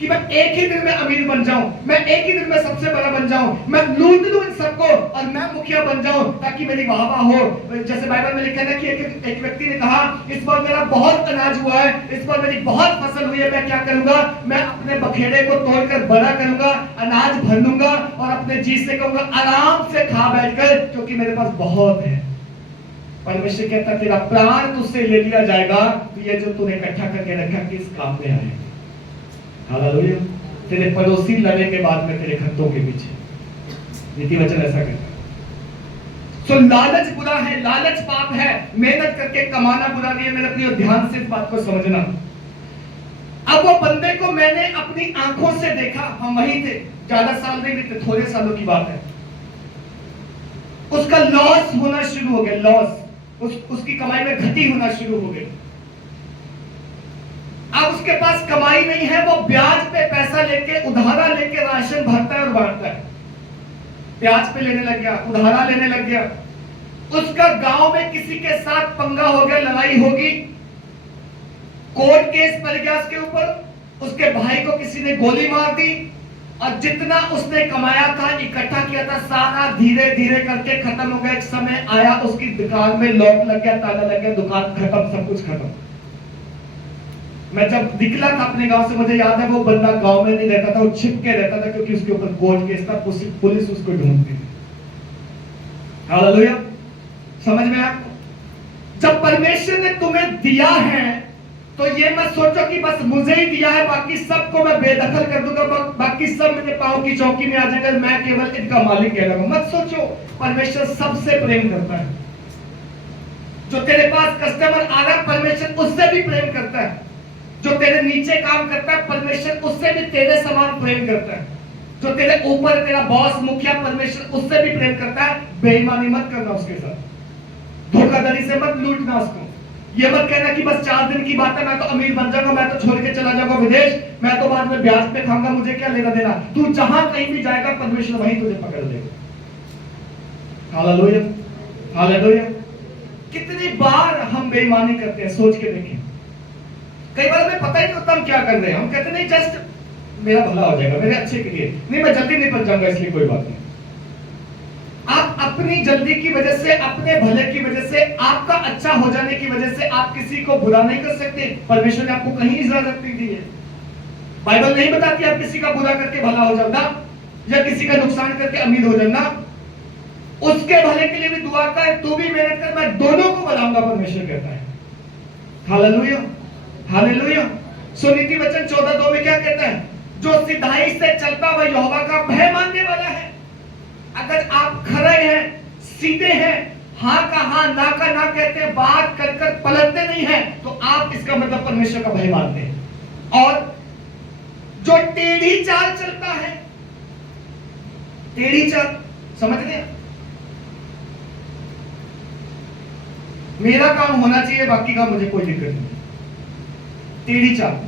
कि मैं एक ही दिन में अमीर बन जाऊं, मैं एक ही दिन में सबसे बड़ा बन जाऊं, मैं लूट लूं इन सबको और मैं मुखिया बन जाऊं, ताकि मेरी वाहवाह हो। जैसे बाइबल में लिखा है कि एक व्यक्ति ने कहा, इस बार मेरा बहुत अनाज हुआ है, इस बार मेरी बहुत फसल हुई है, मैं क्या करूंगा, मैं अपने बखेड़े को तोड़कर बड़ा करूंगा, अनाज भर लूंगा, और अपने जी से कहूंगा आराम से खा बैठकर, क्योंकि मेरे पास बहुत है। परमेश्वर कहता तेरा प्राण तुझसे ले लिया जाएगा, तो ये जो तूने इकट्ठा करके रखा किस काम में आए। हालेलुया। तेरे पड़ोसी लड़े के बाद में तेरे खत्तों के पीछे, नीति वचन ऐसा कहता है। तो लालच बुरा है, लालच पाप है, मेहनत करके कमाना बुरा नहीं है। मेरे प्रियो, ध्यान से इस बात को समझना। अब वो बंदे को मैंने अपनी आंखों से देखा, हम वहीं थे, ज्यादा साल नहीं बीते, थोड़े सालों की बात है। उसका लॉस होना शुरू हो गया, लॉस, उसकी कमाई में घटी होना शुरू हो गई। अब उसके पास कमाई नहीं है, वो ब्याज पे पैसा लेके, उधारा लेके राशन भरता है और बांटता है। ब्याज पे लेने लग गया, उधारा लेने लग गया। उसका गांव में किसी के साथ पंगा हो गया, लड़ाई होगी, कोर्ट केस पड़ गया उसके ऊपर, उसके भाई को किसी ने गोली मार दी, और जितना उसने कमाया था, इकट्ठा किया था, सारा धीरे धीरे करके खत्म हो गया। एक समय आया, उसकी दुकान में लॉक लग गया, ताला लग गया, दुकान खत्म, सब कुछ खत्म। मैं जब निकला था अपने गांव से, मुझे याद है वो बंदा गांव में नहीं रहता था, वो छिप के रहता था, क्योंकि उसके ऊपर कोर्ट केस था, पुलिस उसको ढूंढती थी। हालेलुया। समझ में आपको? जब परमेश्वर ने तुम्हें दिया है, तो ये मत सोचो कि बस मुझे ही दिया है, बाकी सबको मैं बेदखल कर दूंगा, बाकी सब मेरे पांव की चौकी में आ जाएगा, मैं केवल इनका मालिक कहलाऊंगा। मत सोचो, परमेश्वर सबसे प्रेम करता है। जो तेरे पास कस्टमर आ रहा है, परमेश्वर उससे भी प्रेम करता है। जो तेरे नीचे काम करता है, परमेश्वर उससे भी तेरे समान प्रेम करता है। जो तेरे ऊपर तेरा बॉस मुखिया परमेश्वर उससे भी प्रेम करता है, बेईमानी मत करना उसके साथ, धोखाधड़ी से मत लूटना उसको। ये मत कहना कि बस 4 दिन की बात है, मैं तो अमीर बन जाऊंगा, मैं तो छोड़ के चला जाऊंगा विदेश, मैं तो बाद में ब्याज पे खाऊंगा, मुझे क्या लेना देना। तू जहां कहीं भी जाएगा परमेश्वर वहीं तुझे पकड़ लेगा। Hallelujah, hallelujah. कितनी बार हम बेईमानी करते हैं, सोच के देखें। कई बार हमें पता ही नहीं होता हम क्या कर रहे हैं, हम कहते नहीं जस्ट मेरा भला हो जाएगा, मेरे अच्छे के लिए, नहीं मैं जल्दी निपट जाऊंगा इसलिए कोई बात नहीं। आप अपनी जल्दी की वजह से, अपने भले की वजह से, आपका अच्छा हो जाने की वजह से आप किसी को बुरा नहीं कर सकते। परमेश्वर ने आपको कहीं इजाजत नहीं दी है। बाइबल नहीं बताती आप किसी का बुरा करके भला हो जाना या किसी का नुकसान करके अमीर हो जाना। उसके भले के लिए भी दुआ कर, तू भी मेहनत कर, मैं दोनों को बनाऊंगा, परमेश्वर कहता है। Hallelujah, hallelujah. सो नीति वचन 14:2 में क्या कहता है? जो सिधाई से चलता वह यहोवा का भय मानने वाला है। अगर आप खरे हैं, सीधे हैं, हाँ का हाँ ना का ना कहते, बात कर कर पलटते नहीं हैं, तो आप इसका मतलब परमेश्वर का भय मानते हैं। और जो टेढ़ी चाल चलता है, टेढ़ी चाल समझ रहे, मेरा काम होना चाहिए, बाकी का मुझे कोई दिक्कत नहीं। टेढ़ी चाल,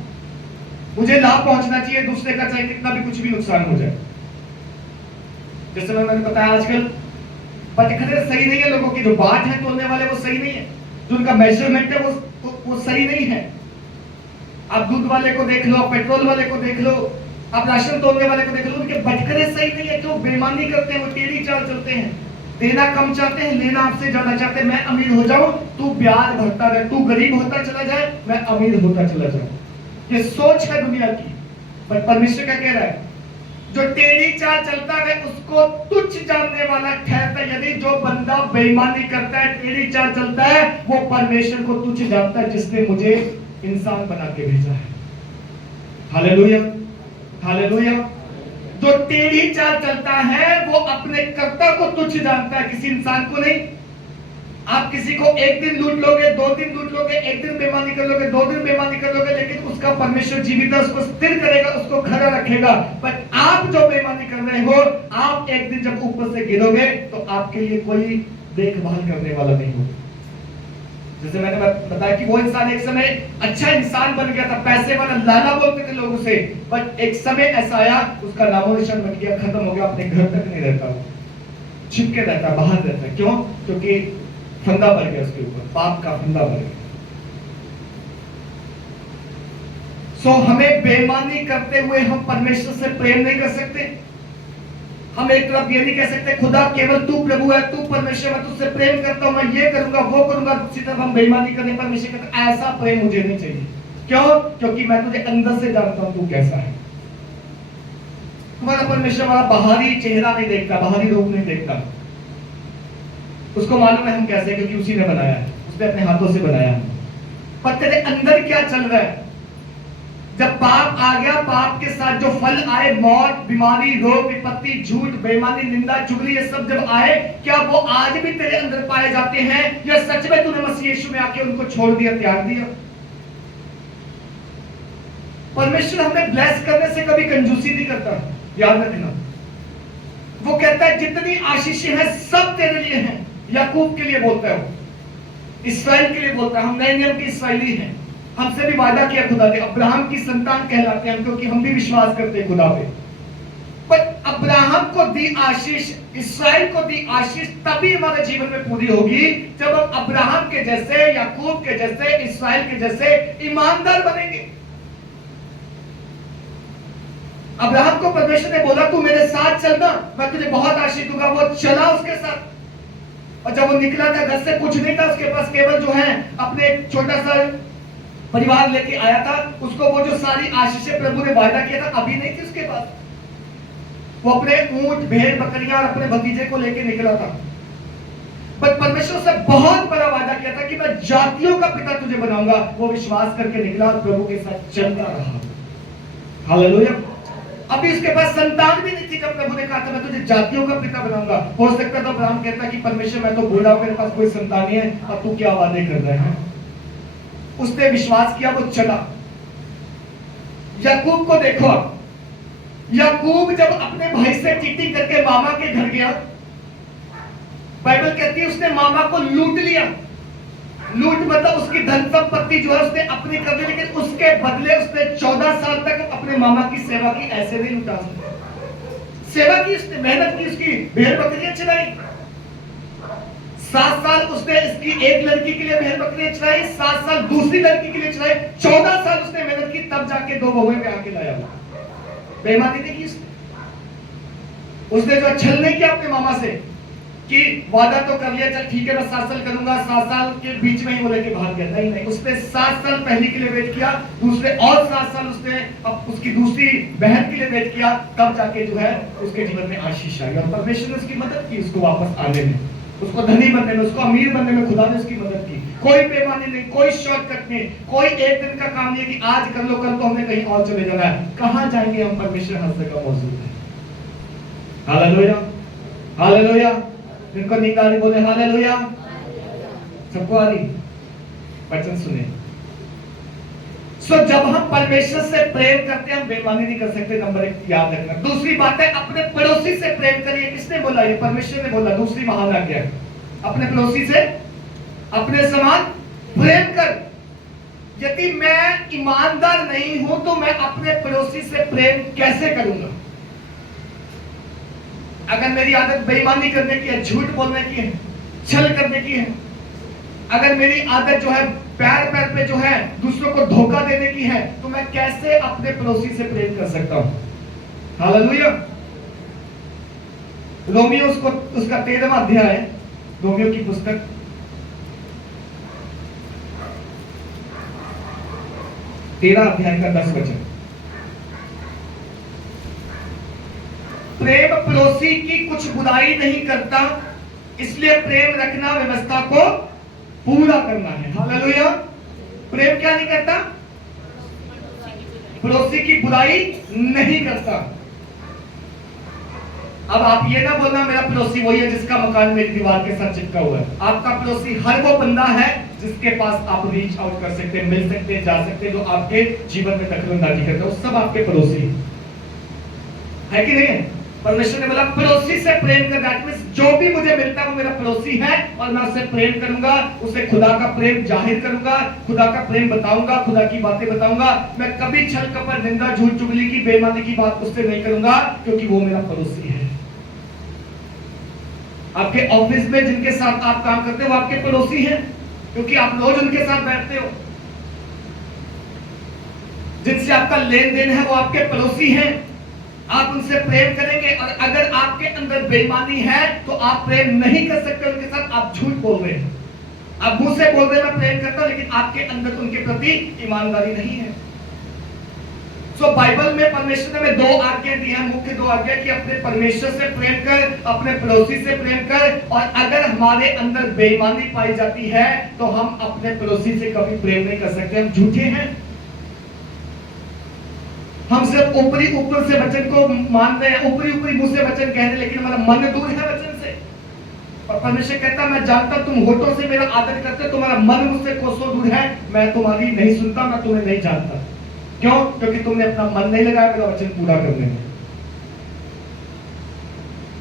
मुझे लाभ पहुंचना चाहिए दूसरे का, चाहे कितना भी कुछ भी नुकसान हो जाए। जैसे मैंने बताया आजकल बटखरे सही नहीं है लोगों की, जो बाट है तोलने वाले वो सही नहीं है, जो उनका मेजरमेंट है वो सही नहीं है। आप दूध वाले को देख लो, आप पेट्रोल वाले को देख लो, आप राशन तोलने वाले को देख लो, उनके बटखरे सही नहीं है। क्यों? बेईमानी करते हैं, वो टेढ़ी चाल चलते हैं, देना कम चाहते हैं, लेना आपसे ज्यादा चाहते हैं। मैं अमीर हो जाऊं, तू ब्याज भरता रहे, तू गरीब होता चला जाए, मैं अमीर होता चला जाऊं। ये सोच है दुनिया की। पर परमेश्वर क्या कह रहा है? जो टेढ़ी चाल चलता है उसको तुच्छ जानने वाला ठहरता है। यदि जो बंदा बेईमानी करता है, टेढ़ी चाल चलता है, वो परमेश्वर को तुच्छ जानता है जिसने मुझे इंसान बना के भेजा है। Hallelujah, hallelujah. जो टेढ़ी चाल चलता है वो अपने कर्ता को तुच्छ जानता है, किसी इंसान को नहीं। आप किसी को एक दिन लूट लोगे, 2 दिन लूट लोगे, एक दिन बेईमानी कर लोगे, 2 दिन बेईमानी कर लोगे, लेकिन उसका परमेश्वर जीवित है, उसको स्थिर करेगा, उसको खड़ा रखेगा। पर आप जो बेईमानी कर रहे हो, आप एक दिन जब ऊपर से गिरोगे तो आपके लिए कोई देखभाल करने वाला नहीं होगा। जैसे मैंने बताया कि वो इंसान एक समय अच्छा इंसान बन गया था, पैसे वाला, लाला बोलते थे लोग उसे, बट एक समय ऐसा आया उसका नामो निशान बन गया, खत्म हो गया, अपने घर तक नहीं रहता, छिपके रहता, बाहर रहता। क्यों? क्योंकि फंदा भर गया उसके ऊपर, पाप का फंदा भर गया। सो हमें बेईमानी करते हुए हम परमेश्वर से प्रेम नहीं कर सकते। हम एक तरफ ये नहीं कह सकते खुदा केवल तू प्रभु है, तू परमेश्वर, मैं तुझसे प्रेम करता हूं, मैं ये करूंगा वो करूंगा, दूसरी तरफ हम बेईमानी करने परमेश्वर कहता ऐसा प्रेम मुझे नहीं चाहिए। क्यों? क्योंकि मैं तुझे अंदर से जानता हूं तू कैसा है। तुम्हारा परमेश्वर हमारा बाहरी चेहरा नहीं देखता, बाहरी रूप नहीं देखता, उसको मालूम है हम कैसे, क्योंकि उसी ने बनाया है, उसने अपने हाथों से बनाया है। पर तेरे अंदर क्या चल रहा है? जब पाप आ गया, पाप के साथ जो फल आए, मौत, बीमारी, रोग, विपत्ति, झूठ, बेईमानी, निंदा, चुगली, ये सब जब आए, क्या वो आज भी तेरे अंदर पाए जाते हैं या सच में तूने मसीह यीशु में आके उनको छोड़ दिया, त्याग दिया? परमेश्वर हमें ब्लेस करने से कभी कंजूसी नहीं करता, याद रखना। वो कहता है जितनी आशीषें हैं सब तेरे लिए हैं। याकूब के लिए बोलता है, वो इस्राएल के लिए बोलता है। हम नए नियम के इस्राएली हैं, हमसे भी वादा किया खुदा ने, अब्राहम की संतान कहलाते हैं क्योंकि हम भी विश्वास करते हैं खुदा पे। पर अब्राहम को दी आशीष, इस्राएल को दी आशीष तभी हमारे जीवन में पूरी होगी जब हम अब्राहम के जैसे, याकूब के जैसे, इस्राएल के जैसे ईमानदार बनेंगे। अब्राहम को परमेश्वर ने बोला तू मेरे साथ चलना, मैं तुझे बहुत आशीष दूंगा। वो चला उसके साथ, और जब वो निकला था घर से कुछ नहीं था उसके पास, केवल जो है अपने एक छोटा सा परिवार लेके आया था। उसको वो जो सारी आशीषें प्रभु ने वादा किया था अभी नहीं थी उसके पास। वो अपने ऊंट, भेड़, बकरियां और अपने भतीजे को लेके निकला था। पर परमेश्वर से बहुत बड़ा वादा किया था कि मैं जातियों का पिता तुझे बनाऊंगा। वो विश्वास करके निकला और प्रभु के साथ चलता रहा। हालेलुया। अभी उसके पास संतान भी नहीं थी जब प्रभु ने कहा था मैं तुझे जातियों का पिता बनाऊंगा। हो सकता था अब्राहम कहता कि परमेश्वर मैं तो बूढ़ा हूं, मेरे पास कोई संतान नहीं है, अब तू क्या वादे कर रहे हैं। उसने विश्वास किया, वो चला। याकूब को देखो, याकूब जब अपने भाई से चीटिंग करके मामा के घर गया, बाइबल कहती है उसने मामा को लूट लिया। लूट मतलब उसकी धन संपत्ति जो है उसने अपनी कर ली, लेकिन उसके बदले उसने 14 साल तक अपने मामा की सेवा की। ऐसे नहीं लुटा सकते, सेवा की उसने, मेहनत की, उसकी भेड़ बकरियां चलाई। 7 साल उसने इसकी एक लड़की के लिए भेड़ बकरियां चलाई, 7 साल दूसरी लड़की के लिए चलाई, 14 साल उसने मेहनत की, तब जाके 2 बहुएं पे आके लाया। बेईमानी नहीं की उसने जो छल नहीं किया अपने मामा से कि वादा तो कर लिया, चल ठीक है मैं 7 साल करूंगा, 7 साल के बीच में ही वो लेके भाग गया। नहीं नहीं, उसने 7 साल पहले के लिए वेट किया, दूसरे और 7 साल उसने अब उसकी दूसरी बहन के लिए वेट किया, तब जाके जो है उसके जीवन में आशीष आई और परमेश्वर ने उसकी मदद की, उसको वापस आने में, उसको धनी बनने में, उसको अमीर बनने में खुदा ने उसकी मदद की। कोई बेईमानी नहीं, कोई शॉर्टकट नहीं, कोई एक दिन का काम नहीं कि आज कर लो, कल तो हमें कहीं और चले जाना है। कहां जाएंगे हम? परमेश्वर हर जगह मौजूद है। Hallelujah, hallelujah. जिनको नींद आ रही बोले हालेलुया। सबको आ रही? वचन सुने। जब हम परमेश्वर से प्रेम करते हैं हम बेईमानी नहीं कर सकते, नंबर 1 याद रखना। दूसरी बात है अपने पड़ोसी से प्रेम करिए। किसने बोला? ये परमेश्वर ने बोला। दूसरी महान आज्ञा है अपने पड़ोसी से अपने समान प्रेम कर। यदि मैं ईमानदार नहीं हूं तो मैं अपने पड़ोसी से प्रेम कैसे करूंगा? अगर मेरी आदत बेईमानी करने की है, झूठ बोलने की है, छल करने की है, अगर मेरी आदत जो है पैर पैर पे जो है दूसरों को धोखा देने की है, तो मैं कैसे अपने पड़ोसी से प्रेम कर सकता हूं? हालेलुया। रोमियो उसका 13वां अध्याय, रोमियो की पुस्तक, तेरह अध्याय का 10 वचन। प्रेम पड़ोसी की कुछ बुराई नहीं करता, इसलिए प्रेम रखना व्यवस्था को पूरा करना है। हालेलुया। प्रेम क्या नहीं करता? पड़ोसी की बुराई नहीं करता। अब आप ये ना बोलना मेरा पड़ोसी वही है जिसका मकान मेरी दीवार के साथ चिपका हुआ है। आपका पड़ोसी हर वो बंदा है जिसके पास आप रीच आउट कर सकते हैं, मिल सकते हैं, जा सकते हैं, जो आपके जीवन में दखलंदाजी करता है, वो सब आपके पड़ोसी है कि नहीं है? परमेश्वर ने बोला पड़ोसी से प्रेम कर। दैट मींस जो भी मुझे मिलता है वो मेरा पड़ोसी है और मैं उससे प्रेम करूंगा, उसे खुदा का प्रेम जाहिर करूंगा, खुदा का प्रेम बताऊंगा, खुदा की बातें बताऊंगा। मैं कभी छल कपट, निंदा, झूठ, चुगली की, बेईमानी की बात उससे नहीं करूंगा, क्योंकि वो मेरा पड़ोसी है। आपके ऑफिस में जिनके साथ आप काम करते हो वो आपके पड़ोसी हैं, क्योंकि आप रोज उनके साथ बैठते हो। जिनसे आपका लेन देन है वो आपके पड़ोसी हैं। आप उनसे प्रेम करेंगे, और अगर आपके अंदर बेईमानी है तो आप प्रेम नहीं कर सकते उनके साथ। आप झूठ बोल रहे हैं, आप मुंह से बोल रहे हैं मैं प्रेम करता हूं, लेकिन आपके अंदर उनके प्रति ईमानदारी नहीं है। बाइबल में परमेश्वर ने 2 आज्ञा दी हैं, मुख्य 2 आज्ञा कि अपने परमेश्वर से प्रेम कर, अपने पड़ोसी से प्रेम कर। और अगर हमारे अंदर बेईमानी पाई जाती है तो हम अपने पड़ोसी से कभी प्रेम नहीं कर सकते। हम झूठे हैं, हम सिर्फ ऊपरी ऊपर से वचन को मान रहे हैं, ऊपरी ऊपरी मुंह से वचन कह रहे हैं, लेकिन हमारा मन दूर है वचन से। और परमेश्वर कहता है मैं जानता तुम होठों से मेरा आदर करते, तुम्हारा मन मुझसे कोसों दूर है, मैं तुम्हारी नहीं सुनता, मैं तुम्हें नहीं जानता। क्यों? क्योंकि तुमने अपना मन नहीं लगाया मेरा वचन पूरा करने में।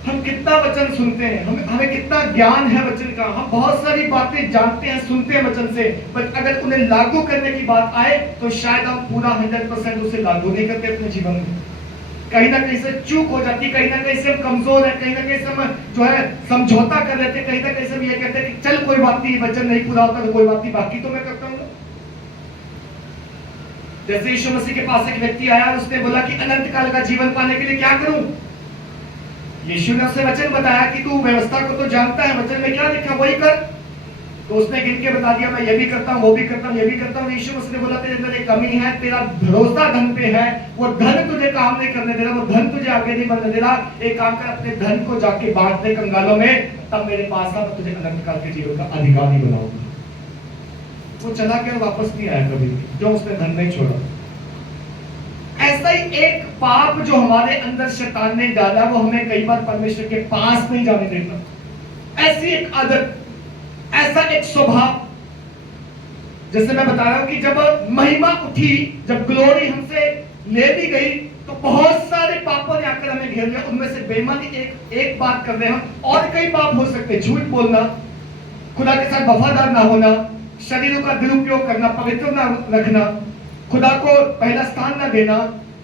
हम कितना वचन सुनते हैं, हमें कितना ज्ञान है वचन का, हम बहुत सारी बातें जानते हैं, सुनते हैं वचन से, बट अगर उन्हें लागू करने की बात आए तो शायद हम पूरा 100% उसे लागू नहीं करते अपने जीवन में। कहीं ना कहीं से चूक हो जाती, कहीं ना कहीं से हम कमजोर है, कहीं ना कहीं से हम जो है समझौता कर लेते हैं, कहीं ना कहीं से हम ये कहते हैं कि चल कोई बात नहीं, वचन नहीं पूरा होता तो कोई बात नहीं, बाकी तो मैं करता हूँ। जैसे यीशु मसीह के पास एक व्यक्ति आया और उसने बोला कि अनंत काल का जीवन पाने के लिए क्या करूं? यीशु ने उसे वचन बताया कि तू व्यवस्था को तो जानता है, वचन में क्या लिखा वही कर। तो उसने गिन के बता दिया मैं ये भी करता हूँ, वो भी करता हूँ, ये भी करता हूँ। यीशु मसीह ने बोला तेरे अंदर एक कमी है, तेरा भरोसा धन पे है, वो धन तुझे काम नहीं करने दे रहा, वो धन तुझे आगे नहीं बढ़ने दे रहा। एक काम कर, अपने धन को जाके बांट दे कंगालों में, तब मेरे पास आ, मैं तुझे अनंत काल के जीवन का अधिकारी बनाऊंगा। वो चला गया, वापस नहीं आया कभी, जो उसने धन नहीं छोड़ा। ऐसा ही एक पाप जो हमारे अंदर शैतान ने डाला, वो हमें कई बार परमेश्वर के पास नहीं जाने देता। ऐसी एक आदत, ऐसा एक स्वभाव, जैसे मैं बता रहा हूं कि जब महिमा उठी, जब ग्लोरी हमसे ले दी गई, तो बहुत सारे पापों ने आकर हमें घेर लिया, उनमें से बेईमानी एक बात कर रहे हैं हम, और कई पाप हो सकते हैं। झूठ बोलना, खुदा के साथ वफादार ना होना, शरीरों का दुरुपयोग करना, पवित्र ना रखना, खुदा को पहला स्थान ना देना,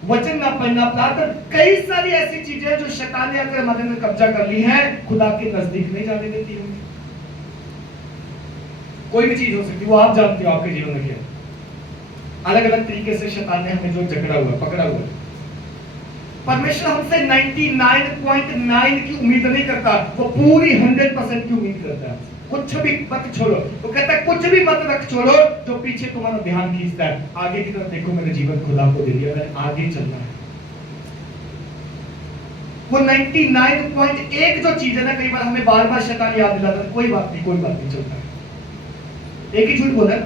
वचन ना पढ़ना, प्रार्थना, कई सारी ऐसी चीजें जो शैतान ने आकर हमारे अंदर कब्जा कर ली है, खुदा के नजदीक नहीं जाने देती है। कोई भी चीज हो सकती है, वो आप जानते हो आपके जीवन में क्या। अलग अलग तरीके से शैतान ने हमें जो जकड़ा हुआ, पकड़ा हुआ। परमेश्वर हमसे 99.9 की उम्मीद नहीं करता, वो पूरी 100% की उम्मीद करता है। कुछ भी मत छोड़ो, वो कहता है कुछ भी मत रख छोड़ो जो पीछे तुम्हारा ध्यान खींचता है। आगे की तरफ देखो, मेरे जीवन खुदा को दे दिया, मैंने आगे चलना है। वो 99.1 जो चीज है ना, कई बार हमें बार बार शैतान याद दिलाता है, कोई बात नहीं, कोई बात नहीं, चलता है। एक ही झूठ बोला है,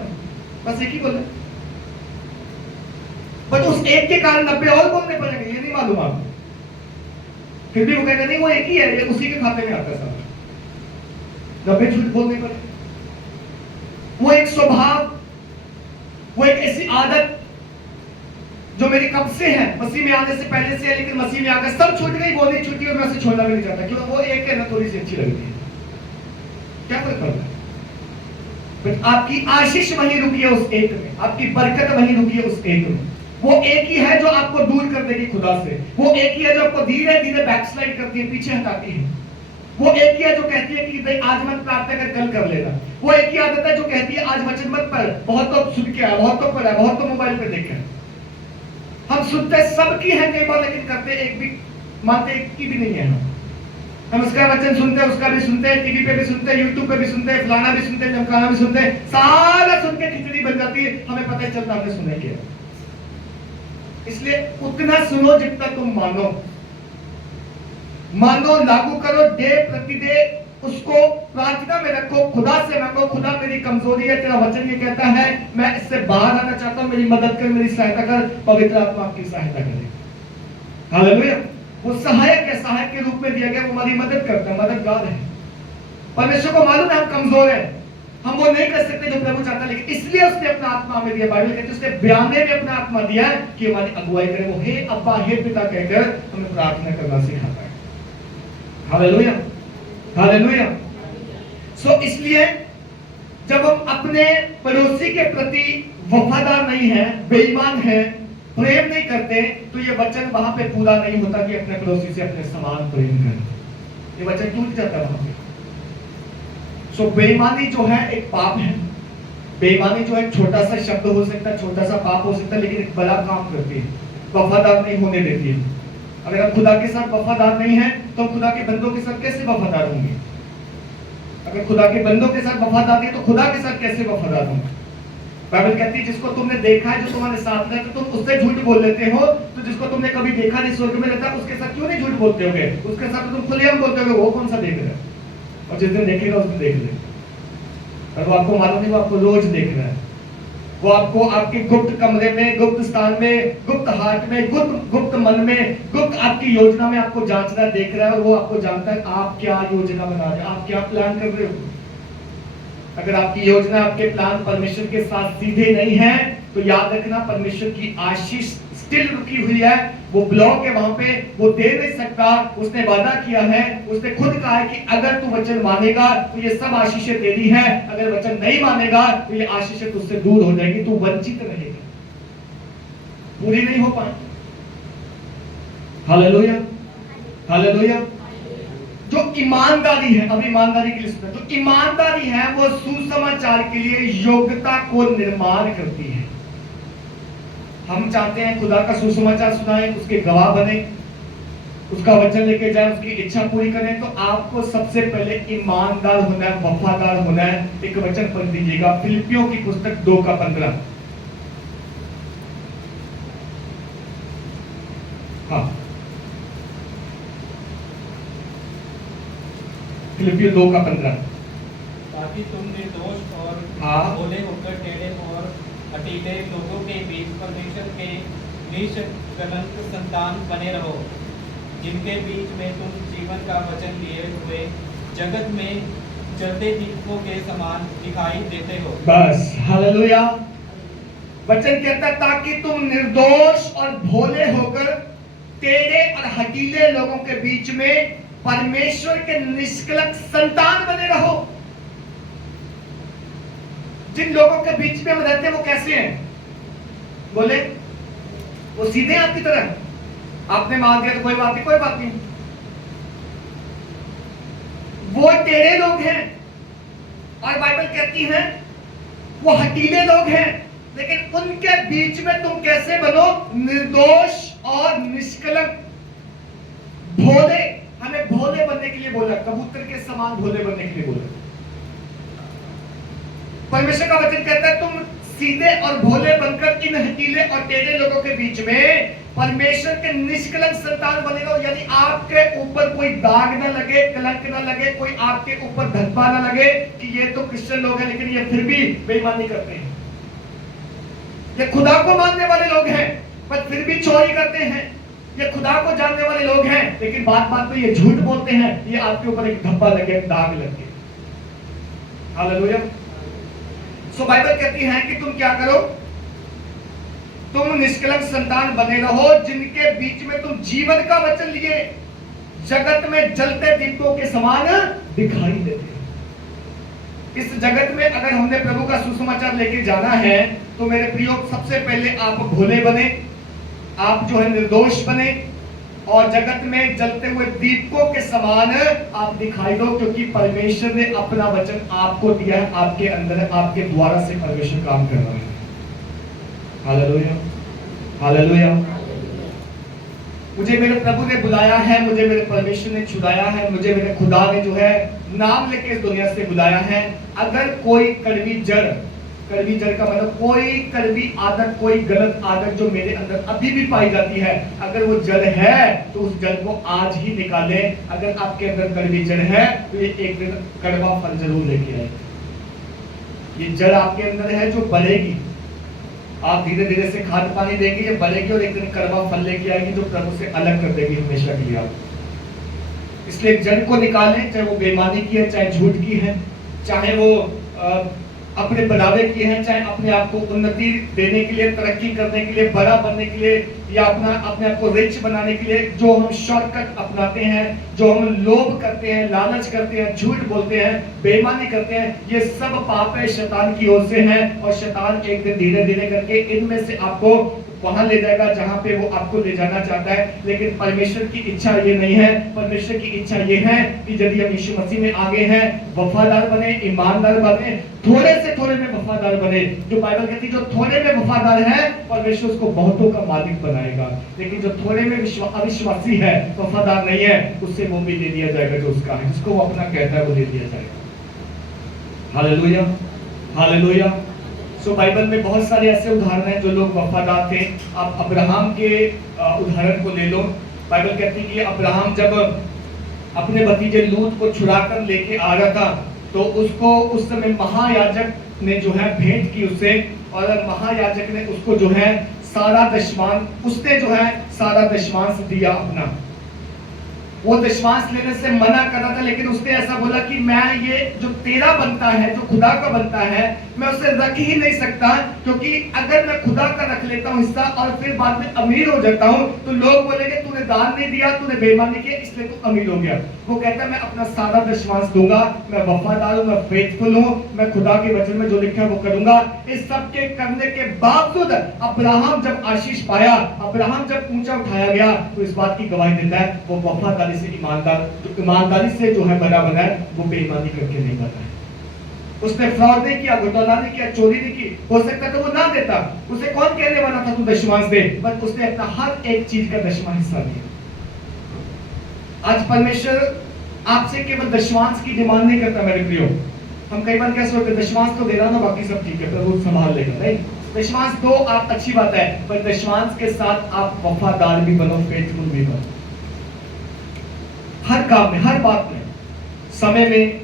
बस एक ही बोला, बट उस एक के कारण 90 और बोलने पड़ेंगे, ये नहीं मालूम आपको। फिर भी वो कहते नहीं, वो एक ही है, ये उसी के खाते में आता है सारा। 90 झूठ बोलने पड़े। वो एक स्वभाव, वो एक ऐसी आदत जो मेरी कब से है, मसीह में आने से पहले से है, लेकिन मसीह में आकर सब छूट गई, वो नहीं छूटी और मैं उसे छोड़ना भी नहीं चाहता, क्योंकि वो एक है ना, थोड़ी सी अच्छी लगती है। क्या फर्क पड़ता है? बट आपकी आशीष वहीं रुकी है उस एक में, आपकी बरकत वहीं रुकी है उस एक में। वो एक ही है जो आपको दूर कर देगी खुदा से, वो एक ही है जो आपको धीरे धीरे बैकस्लाइड करती है, पीछे हटाती है। वो एक ही है जो कहती है कि आज मत प्रार्थना कर, कल कर लेना। वो एक ही आदत है जो कहती है आज वचन मत पढ़, बहुत तो सुन के आया, बहुत तो पढ़ा, बहुत तो मोबाइल पे देखे। हम सुनते सबकी है कई बार, लेकिन करते एक भी, मानते एक की भी नहीं है। हम उसका वचन सुनते हैं, उसका भी सुनते हैं, टीवी पे भी सुनते हैं, यूट्यूब पे भी सुनते हैं, फलाना भी सुनते हैं, धमकाना भी सुनते हैं, सारा सुन के खिचड़ी बन जाती है, हमें पता ही चलता हमने सुना क्या। इसलिए उतना सुनो जितना तुम मानो, मानो, लागू करो, डे प्रतिडे उसको प्रार्थना में रखो, खुदा से मांगो, खुदा मेरी कमजोरी है, तेरा वचन ये कहता है, मैं इससे बाहर आना चाहता हूं, मेरी मदद कर, मेरी सहायता कर। पवित्र आत्मा आपकी सहायता करे। हालेलुया। वो सहायक है, सहायक के रूप में दिया गया, वो हमारी मदद करता है, मददगार है। परमेश्वर को मालूम है हम कमजोर हैं, हम वो नहीं कर सकते जो प्रभु चाहता, लेकिन इसलिए उसने अपना आत्मा हमें दिया। बाइबल कहती है उसने ब्याने में अपना आत्मा दिया कि हमारी अगुवाई करे। वो हे अब्बा, हे पिता कहकर हमें प्रार्थना करना सिखाता है। Hallelujah, hallelujah. सो इसलिए जब हम अपने पड़ोसी के प्रति वफादार नहीं है, बेईमान है, प्रेम नहीं करते, तो ये वचन वहां पे पूरा नहीं होता कि अपने पड़ोसी से अपने समान प्रेम करें। ये वचन टूट जाता है वहां पे। सो बेईमानी जो है एक पाप है। बेईमानी जो है छोटा सा शब्द हो सकता है, छोटा सा पाप हो सकता है, लेकिन एक बड़ा काम करती है, वफादार नहीं होने देती है। अगर हम खुदा के साथ वफादार नहीं है तो खुदा के बंदों के साथ कैसे वफादार होंगे? अगर खुदा के बंदों के साथ वफादार नहीं तो खुदा के साथ कैसे वफादार होंगे? बाइबल कहती है जिसको तुमने देखा है, जो तुम्हारे साथ रहता है, तुम उससे झूठ बोल लेते हो, तो जिसको तुमने कभी देखा नहीं, स्वर्ग में रहता, उसके साथ क्यों नहीं झूठ बोलते होगे? उसके साथ तो तुम खुलेआम बोलते होगे, वो कौन सा देख रहा है? और जिस दिन देखेगा उस दिन देख ले, और वो आपको मालूम नहीं, वो आपको रोज देख रहा है। वो आपको आपके गुप्त कमरे में, गुप्त स्थान में, गुप्त हार्ट में, गुप्त मन में, गुप्त आपकी योजना में आपको जांच रहा है, देख रहा है, और वो आपको जानता है आप क्या योजना बना रहे हो, आप क्या प्लान कर रहे हो। अगर आपकी योजना, आपके प्लान परमेश्वर के साथ सीधे नहीं है, तो याद रखना परमेश्वर की आशीष स्टिल रुकी हुई है, वो ब्लॉक है वहां पे, वो दे नहीं सकता। उसने वादा किया है, उसने खुद कहा है कि अगर तू वचन मानेगा तो ये सब आशीषें तेरी है, अगर वचन नहीं मानेगा तो ये आशीषें तुझसे दूर हो जाएगी, तू वंचित रहेगा, पूरी नहीं हो पाएगी। Hallelujah, hallelujah. जो ईमानदारी है, अब ईमानदारी की लिस्ट में, जो ईमानदारी है वो सुसमाचार के लिए योग्यता को निर्माण करती है। हम चाहते हैं खुदा का सुसमाचार सुनाएं, उसके गवाह बने, उसका वचन लेके जाए, उसकी इच्छा पूरी करें, तो आपको सबसे पहले ईमानदार होना है, वफादार होना है। एक वचन पढ़ दीजिएगा, फिलिपियों की पुस्तक 2:15। हाँ, फिलिपियों 2:15। ताकि तुम निर्दोष और हाँ। भोले होकर टेढ़े और हठीले लोगों के बीच परमेश्वर के निष्कलंक संतान बने रहो, जिनके बीच में तुम जीवन का वचन लिए हुए जगत में चलते दीपकों के समान दिखाई देते हो। बस, हालेलुया। वचन कहता है ताकि तुम निर्दोष और भोले होकर टेढ़े और हठीले लोगों के बीच में परमेश्वर के निष्कलंक संतान बने रहो। जिन लोगों के बीच में हम रहते हैं वो कैसे हैं? बोले वो सीधे आपकी तरह, आपने मान दिया तो कोई बात नहीं, कोई बात नहीं। वो टेढ़े लोग हैं और बाइबल कहती है वो हठीले लोग हैं, लेकिन उनके बीच में तुम कैसे बनो? निर्दोष और निष्कलंक, भोले। हमें भोले बनने के लिए बोला, कबूतर के समान भोले बनने के लिए बोला। परमेश्वर का वचन कहता है तुम सीधे और भोले बनकर इन हठीले और टेढ़े लोगों के बीच में परमेश्वर के निष्कलंक संतान बने रहो। यानी आपके ऊपर कोई दाग ना लगे, कलंक ना लगे, कोई आपके ऊपर धब्बा ना लगे कि ये तो क्रिश्चियन लोग हैं लेकिन ये फिर भी बेईमानी करते हैं, ये खुदा को मानने वाले लोग हैं पर फिर भी चोरी करते हैं, ये खुदा को जानने वाले लोग हैं लेकिन बात बात पे ये झूठ बोलते हैं। ये आपके ऊपर एक धब्बा लगे, दाग लगे। हालेलुया। सो बाइबल कहती है कि तुम क्या करो? तुम निष्कलंक संतान बने रहो जिनके बीच में तुम जीवन का वचन लिए जगत में जलते दीपकों के समान दिखाई देते हो। इस जगत में अगर हमने प्रभु का सुसमाचार लेके जाना है तो मेरे प्रियो सबसे पहले आप भोले बने, आप जो है निर्दोष बने और जगत में जलते हुए दीपकों के समान आप दिखाई दो, क्योंकि परमेश्वर ने अपना वचन आपको दिया है, आपके अंदर, आपके द्वारा से परमेश्वर काम कर रहा है। Hallelujah, hallelujah. मुझे मेरे प्रभु ने बुलाया है, मुझे मेरे परमेश्वर ने छुड़ाया है, मुझे मेरे खुदा ने जो है नाम लेके इस दुनिया से बुलाया है। अगर कोई कड़वी जड़ का मतलब कोई कड़वी आदत, कोई गलत आदत जो मेरे अंदर अभी भी पाई जाती है, अगर वो जड़ है तो उस जड़ को आज ही निकालें। अगर आपके अंदर कड़वी जड़ है तो ये एक दिन कड़वा फल जरूर लेके आएगी। ये जड़ आपके अंदर है जो बढ़ेगी, आप धीरे धीरे से खाद पानी देंगे, ये बढ़ेगी और एक दिन कड़वा फल लेके आएगी जो प्रभु से अलग कर देगी हमेशा के लिए आपको। इसलिए जड़ को निकालें, चाहे वो बेईमानी की है, चाहे झूठ की है, चाहे वो अपने बढ़ावे की है, चाहे अपने आप को उन्नति देने के लिए, तरक्की करने के लिए, बड़ा बनने के लिए या अपने आप को रिच बनाने के लिए जो हम शॉर्टकट अपनाते हैं, जो हम लोभ करते हैं, लालच करते हैं, झूठ बोलते हैं, बेईमानी करते हैं, ये सब पाप है, शैतान की ओर से है। और शैतान एक दिन धीरे धीरे करके इनमें से आपको वहां ले जाएगा जहां पे वो आपको ले जाना चाहता है। लेकिन परमेश्वर की इच्छा ये नहीं है। परमेश्वर की इच्छा ये है कि यदि हम यीशु मसीह में आगे हैं, वफादार बने, ईमानदार बने, थोड़े से थोड़े में वफादार बने। जो बाइबल कहती है जो थोड़े में वफादार है परमेश्वर उसको बहुतों का मालिक बनाएगा, लेकिन जो थोड़े में अविश्वासी है, वफादार नहीं है, उससे वो भी ले लिया जाएगा जो उसका है, जिसको वो अपना कहता है वो ले लिया जाएगा। Hallelujah, hallelujah. सो बाइबल में बहुत सारे ऐसे उदाहरण हैं जो लोग वफादार थे। आप अब्राहम के उदाहरण को ले लो। बाइबल कहती है कि अब्राहम जब अपने भतीजे लूत को छुड़ाकर लेके आ रहा था तो उसको उस समय महायाजक ने जो है भेंट की उससे, और महायाजक ने उसको जो है सारा दशमांश, उसने जो है सारा दशमांश दिया अपना। वो दशमांश लेने से मना कर रहा था, लेकिन उसने ऐसा बोला कि मैं ये जो तेरा बनता है, जो खुदा का बनता है, मैं उसे रख ही नहीं सकता, क्योंकि अगर मैं खुदा का रख लेता हूँ हिस्सा और फिर बाद में अमीर हो जाता हूँ तो लोग बोलेंगे तूने दान नहीं दिया, तूने बेईमानी की, इसलिए तू अमीर हो गया। वो कहता है मैं अपना सारा दशमांश दूंगा, मैं वफादार हूँ, मैं फेथफुल हूँ, मैं खुदा के वचन में जो लिखा है वो करूंगा। इस सब के करने के बावजूद अब्राहम जब आशीष पाया, अब्राहम जब ऊंचा उठाया गया, तो इस बात की गवाही देता है वो वफादारी से ईमानदारी से जो है बना बना है, वो बेईमानी करके नहीं बना है। उसने फ्रॉड नहीं किया, घोटाला नहीं किया, चोरी नहीं की। हो सकता तो वो ना देता, उसे कौन कहने वाला था तू दशमांश दे, बट उसने अपना हर एक चीज का दशमांश हिस्सा दिया। आज परमेश्वर आपसे केवल दशमांश की डिमांड नहीं करता मेरे प्रियो। हम कई बार क्या सोचते दशमांश तो दे रहा ना, बाकी सब ठीक है, प्रभु संभाल लेगा। नहीं, दशमांश दो आप अच्छी बात है, पर दशमांश के साथ आप वफादार भी बनो, फेथफुल भी बनो। हर काम में, हर बात में, समय में,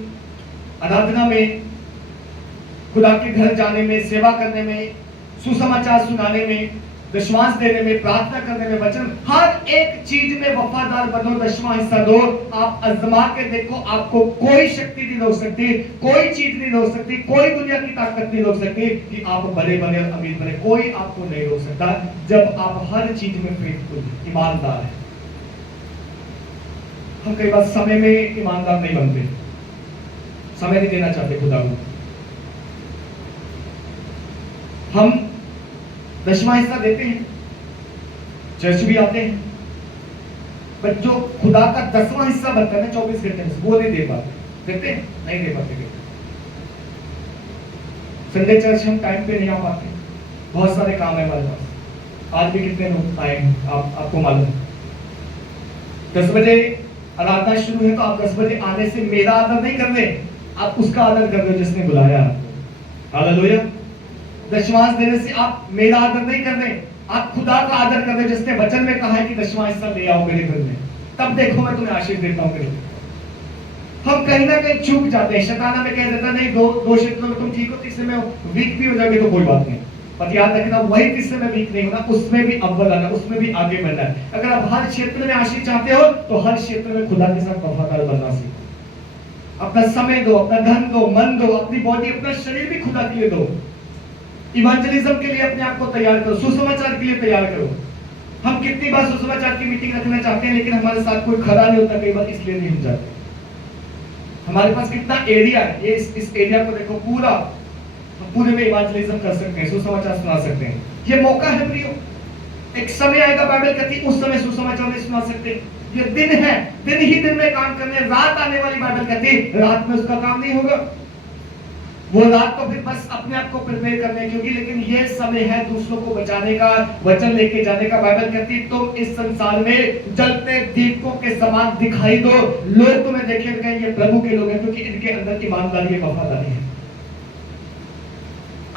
आराधना में, खुदा के घर जाने में, सेवा करने में, सुसमाचार सुनाने में, दशमांश देने में, प्रार्थना करने में, वचन, हर एक चीज में वफादार बनो, दशवां हिस्सा दो। आप आजमा के देखो, आपको कोई शक्ति नहीं रोक सकती, कोई चीज नहीं रोक सकती, कोई दुनिया की ताकत नहीं रोक सकती कि आप बड़े बने और अमीर बने। कोई आपको नहीं रोक सकता जब आप हर चीज में फेथफुल, ईमानदार है। हम कई बार समय में ईमानदार नहीं बनते, समय नहीं देना चाहते खुदा को। हम दसवां हिस्सा देते हैं, चर्च भी आते हैं, बट जो खुदा का 10वां हिस्सा बनता है ना 24 घंटे में, वो नहीं दे पाते। देते हैं? नहीं दे पाते। संडे चर्च हम टाइम पे नहीं आ पाते, बहुत सारे काम है हमारे पास। आज भी कितने लोग आए आपको मालूम है। 10 बजे आराधना शुरू है तो आप 10 बजे आने से मेरा आदर नहीं कर रहे, आप उसका आदर कर रहे हो जिसने बुलाया आपको। हालेलुया। दशमांश देने से आप मेरा आदर नहीं कर रहे, आप खुदा का आदर कर रहे हो जिसने वचन में कहा है कि दशवां हिस्सा ले आओ मेरे घर में, तब देखो मैं तुम्हें आशीष देता हूं। हम कहीं ना कहीं चूक जाते हैं। शैतान हमें कह देता नहीं, दो क्षेत्रों में तुम ठीक हो, तीसरे में वीक भी हो जाओगे तो कोई बात नहीं, पर याद रखना वही तीसरे में वीक नहीं होना, उसमें भी अव्वल आना, उसमें भी आगे बढ़ना है। अगर आप हर क्षेत्र में आशीष चाहते हो तो हर क्षेत्र में खुदा के साथ वफादार बनना सीखो। अपना समय दो, अपना धन दो, मन दो, अपनी बॉडी, अपना शरीर भी खुदा के लिए दो। इवेंजलिज्म के लिए अपने आप को तैयार करो, सुसमाचार के लिए तैयार करो। हम कितनी बार सुसमाचार की मीटिंग रखना चाहते हैं लेकिन हमारे साथ कोई खड़ा नहीं होता, कई बार इसलिए नहीं हो जाते। हमारे पास कितना एरिया है, ये इस एरिया को देखो, पूरा हम पूरे में इवेंजलिज्म कर सकते हैं, सुसमाचार सुना सकते हैं। ये मौका है प्रियो, एक समय आएगा बाइबल कहती उस समय सुसमाचार नहीं सुना सकते। ये दिन है, दिन ही दिन में काम करने, रात आने वाली बाइबल कहती रात में उसका काम नहीं होगा। वो रात को फिर बस अपने आप को प्रिपेयर करने की होगी, लेकिन ये समय है दूसरों को बचाने का, वचन लेके जाने का। बाइबल कहती है तुम इस संसार में जलते दीपकों के समान दिखाई दो, लोग तुम्हें देखेंगे कहेंगे प्रभु के लोग हैं, क्योंकि इनके अंदर ईमानदारी है, वफादारी है।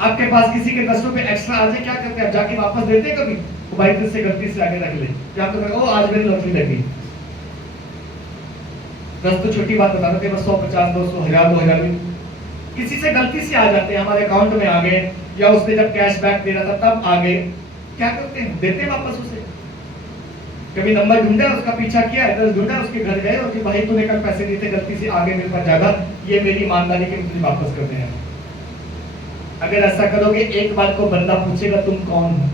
आपके पास किसी के 10 रुपए एक्स्ट्रा आ जाए, क्या करते हैं? जाके वापस देते हैं कभी? तो भाई तुझसे गलती से आगे रख ले, क्या तो कहें, ओ आज मेरी लॉटरी लगी। 10 तो छोटी बात बता देते, बस 100, 50, 200, 1000, 2000 किसी से गलती से आ जाते हैं, हमारे अकाउंट में आ गए, या उसने जब कैशबैक दे रहा था तब आ गए, क्या करते हैं? देते हैं वापस उसे। कभी नंबर ढूंढा, उसका पीछा किया, एड्रेस ढूंढा, उसके घर गए और कि भाई तूने कल पैसे दिए थे, गलती से आगे मेरे पास ज्यादा, ये मेरी ईमानदारी के मुझे वापस करते हैं। अगर ऐसा करोगे, एक बार को बंदा पूछेगा तुम कौन हो,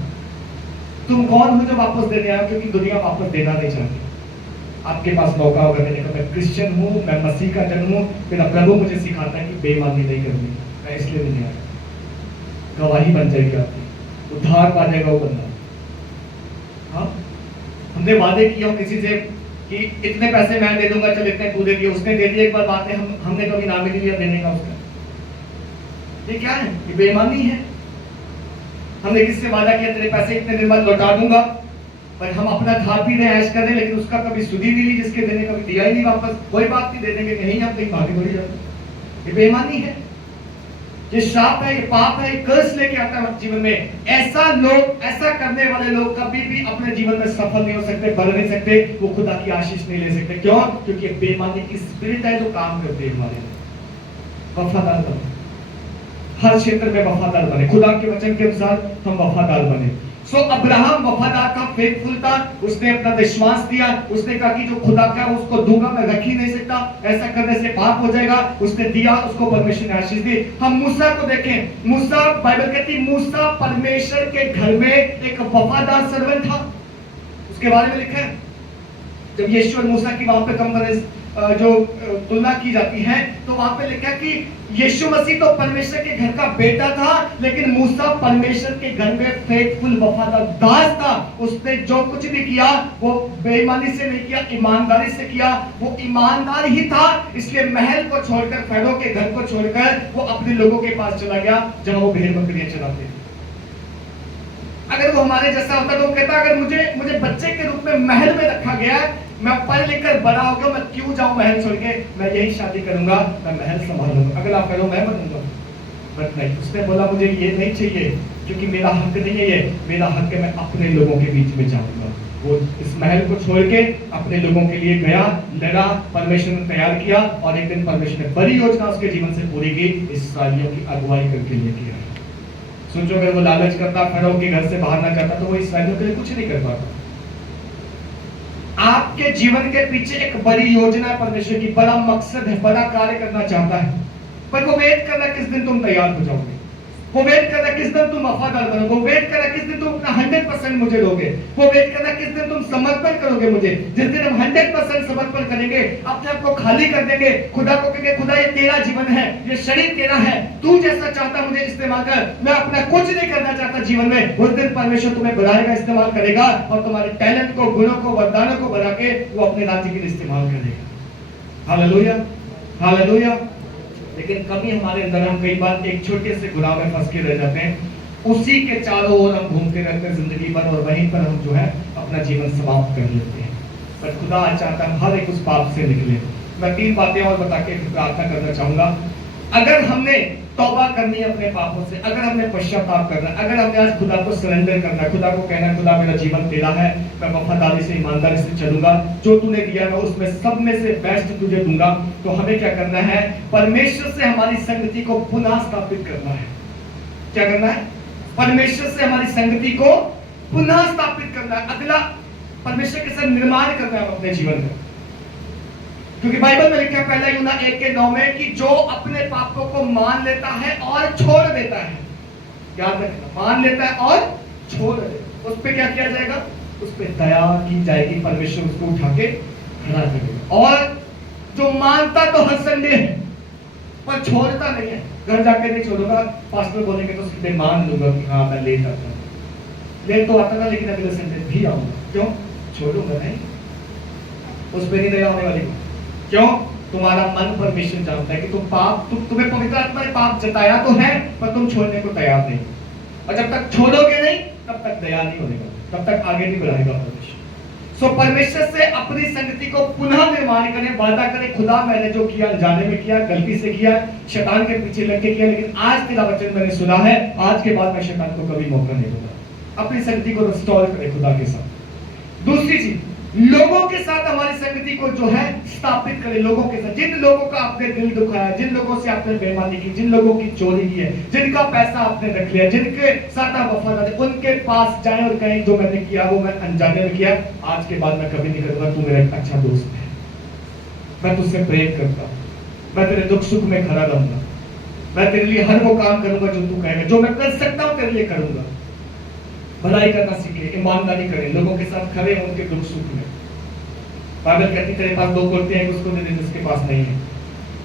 तुम कौन हो जो वापस देने आए, क्योंकि दुनिया वापस देना नहीं चाहती। आपके पास मौका होगा देने का, मैं क्रिश्चियन हूँ, मैं मसीह का जन हूँ, मेरा प्रभु मुझे सिखाता है कि बेईमानी नहीं करनी, मैं इसलिए नहीं आया। गवाही बन जाएगी आपकी, उद्धार पा जाएगा वो बंदा। हाँ, हमने वादे किए हो किसी से कि इतने पैसे मैं दे दूंगा, चल इतने तू दे दिए, उसने दे दिए, एक बार बात है, हमने कभी नाम ही नहीं लिया देने का उसका। ये क्या है? ये बेईमानी है। हमने किससे वादा किया तेरे पैसे इतने दिन बाद लौटा दूंगा, पर हम अपना खा पी रहे ऐश कर रहे, लेकिन उसका कभी सुधी नहीं ली, जिसके देने कभी दिया ही नहीं वापस। कोई बात नहीं, दे देंगे, कहीं आप कहीं भागे थोड़ी जाते। ये बेईमानी है, ये श्राप है, ये पाप है, ये कर्स लेके आता है जीवन में। ऐसा लोग, ऐसा करने वाले लोग कभी भी अपने जीवन में सफल नहीं हो सकते, बढ़ नहीं सकते, वो खुदा की आशीष नहीं ले सकते। क्यों? क्योंकि ये बेईमानी की स्पिरिट है जो काम करते हैं हमारे लिए। वफादार बने, हर क्षेत्र में वफादार बने, खुदा के वचन के अनुसार हम वफादार बने। सो अब्राहम वफादार था, फेथफुल था, उसने अपना विश्वास दिया, उसने कहा कि जो खुदा का उसको दूंगा, मैं रख ही नहीं सकता, ऐसा करने से पाप हो जाएगा। उसने दिया, उसको परमेश्वर ने आशीष दी। हम मूसा को देखें, मूसा, बाइबल कहती मूसा परमेश्वर के घर में एक वफादार सर्वेंट था, उसके बारे में लिखा है। जब यीशु और मूसा की वहां पे जो तुलना की जाती है, तो वहां पे लिखा कि यीशु मसीह तो परमेश्वर के घर का बेटा था, लेकिन मूसा परमेश्वर के घर में फेथफुल, वफादार दास था। उसने जो कुछ भी किया वो बेईमानी से नहीं किया, ईमानदारी से किया। वो ईमानदार ही था, इसलिए महल को छोड़कर, फैरो के घर को छोड़कर वो अपने लोगों के पास चला गया जहां वो भेड़ बकरियां चलाते थे। अगर वो हमारे जैसा होता तो वो कहता अगर मुझे बच्चे के रूप में महल में रखा गया है, मैं पढ़ लिख कर बड़ा हो गया, मैं क्यों जाऊं महल छोड़ के, मैं यही शादी करूंगा, मैं महल संभालूंगा। अगर आप कहो मैं बनूंगा, बट नहीं, उसने बोला मुझे ये नहीं चाहिए, क्योंकि मेरा हक नहीं है ये, मेरा हक है मैं अपने लोगों के बीच में जाऊंगा। वो इस महल को छोड़ के अपने लोगों के लिए गया, लड़ा, परमेश्वर ने तैयार किया, और एक दिन परमेश्वर ने बड़ी योजना उसके जीवन से पूरी की, इस्राएलियों की अगुवाई करके लिए किया। सोचो अगर वो लालच करता, फरो के घर से बाहर ना जाता, तो वो इस्राएलियों के लिए कुछ नहीं कर पाता। आपके जीवन के पीछे एक बड़ी योजना है परमेश्वर की, बड़ा मकसद है, बड़ा कार्य करना चाहता है, पर वो वेट करना किस दिन तुम तैयार हो जाओगे। वो वेट कर रहा है किस दिन तुम वफादार बनोगे, वो वेट कर रहा है किस दिन तुम अपना 100% मुझे दोगे, वो वेट कर रहा है किस दिन तुम समर्पण करोगे मुझे। जिस दिन हम 100% समर्पण करेंगे, अपने आप को खाली कर देंगे, खुदा को कहेंगे खुदा ये तेरा जीवन है, ये शरीर तेरा है, तू जैसा चाहता मुझे इस्तेमाल कर, मैं अपना कुछ नहीं करना चाहता जीवन में। उस दिन परमेश्वर तुम्हें बढ़ाएगा, इस्तेमाल करेगा और तुम्हारे टैलेंट को, गुणों को, वरदानों को बढ़ा के वो अपने राज्य के लिए इस्तेमाल करेगा। Hallelujah, hallelujah. लेकिन कभी हमारे अंदर हम कई बार एक छोटे से गुनाह में फंस के रह जाते हैं, उसी के चारों ओर हम घूमते रहते हैं जिंदगी भर और वहीं पर हम जो है अपना जीवन समाप्त कर लेते हैं। पर खुदा चाहता है हर एक उस पाप से निकले। मैं 3 बातें और बता के प्रार्थना करना चाहूंगा। अगर हमने तौबा करनी है अपने पापों से, अगर हमने पश्चाताप करना, अगर हमने आज खुदा को सरेंडर करना, खुदा को कहना खुदा मेरा जीवन तेरा है, मैं वफादारी से ईमानदारी से चलूंगा, जो तूने दिया मैं उसमें सब में से बेस्ट तुझे दूंगा, तो हमें क्या करना है? परमेश्वर से हमारी संगति को पुनः स्थापित करना है। क्या करना है? परमेश्वर से हमारी संगति को पुनः स्थापित करना है। अगला परमेश्वर के साथ निर्माण करना है अपने जीवन में। क्योंकि बाइबल में लिखा है पहला यूहन्ना 1:9 में कि जो अपने पापों को मान लेता है और छोड़ देता है, याद रखना, मान लेता है और छोड़ देता है, उस पे क्या किया जाएगा? उस पे दया की जाएगी, परमेश्वर उसको उठा के खड़ा करेगा। और जो मानता तो हर संडे है पर छोड़ता नहीं है, घर जाके नहीं छोड़ूंगा, पास्टर बोलेंगे तो सीधे मान लूंगा कि हाँ मैं लेट आता हूँ, लेट तो आता था लेकिन अगले संडे भी आऊंगा। क्यों? छोड़ूंगा नहीं, उस पर नहीं दया होने वाली। क्यों? तुम्हारा मन परमेश्वर जानता है कि तुम्हें पवित्र आत्मा ने पाप जताया तो है पर तुम छोड़ने को तैयार नहीं, और जब तक छोड़ोगे नहीं तब तक दया नहीं होगा, तब तक आगे नहीं बढ़ाएगा परमेश्वर। सो परमेश्वर से अपनी संगति को पुनः निर्माण करें, वादा करें खुदा मैंने जो किया अनजाने में किया, गलती से किया, शैतान के पीछे लग के किया, लेकिन आज तेरा वचन मैंने सुना है, आज के बाद मैं शैतान को कभी मौका नहीं दूंगा। अपनी संगति को रिस्टोर करें खुदा के साथ। दूसरी चीज, लोगों के साथ हमारी संगति को जो है स्थापित करें। लोगों के साथ, जिन लोगों का आपने दिल दुखाया, जिन लोगों से आपने बेईमानी की, जिन लोगों की चोरी की है, जिनका पैसा आपने रख लिया, जिनके साथ आप वफादार, उनके पास जाएं और कहें जो मैंने किया वो मैं अनजाने में किया, आज के बाद मैं कभी नहीं करूंगा, तू मेरा एक अच्छा दोस्त है, मैं तुझसे प्रेम करता हूं, मैं तेरे दुख सुख में खड़ा रहूंगा, मैं तेरे लिए हर वो काम करूंगा जो तू कहेगा, जो मैं कर सकता हूं तेरे लिए करूंगा। भलाई करना सीखे, ईमानदारी करें, लोगों के साथ खड़े हों उनके दुख सुख में। बाइबल कहती तेरे पास 2 कुर्ते हैं, उसको दे दे जिसके पास नहीं है।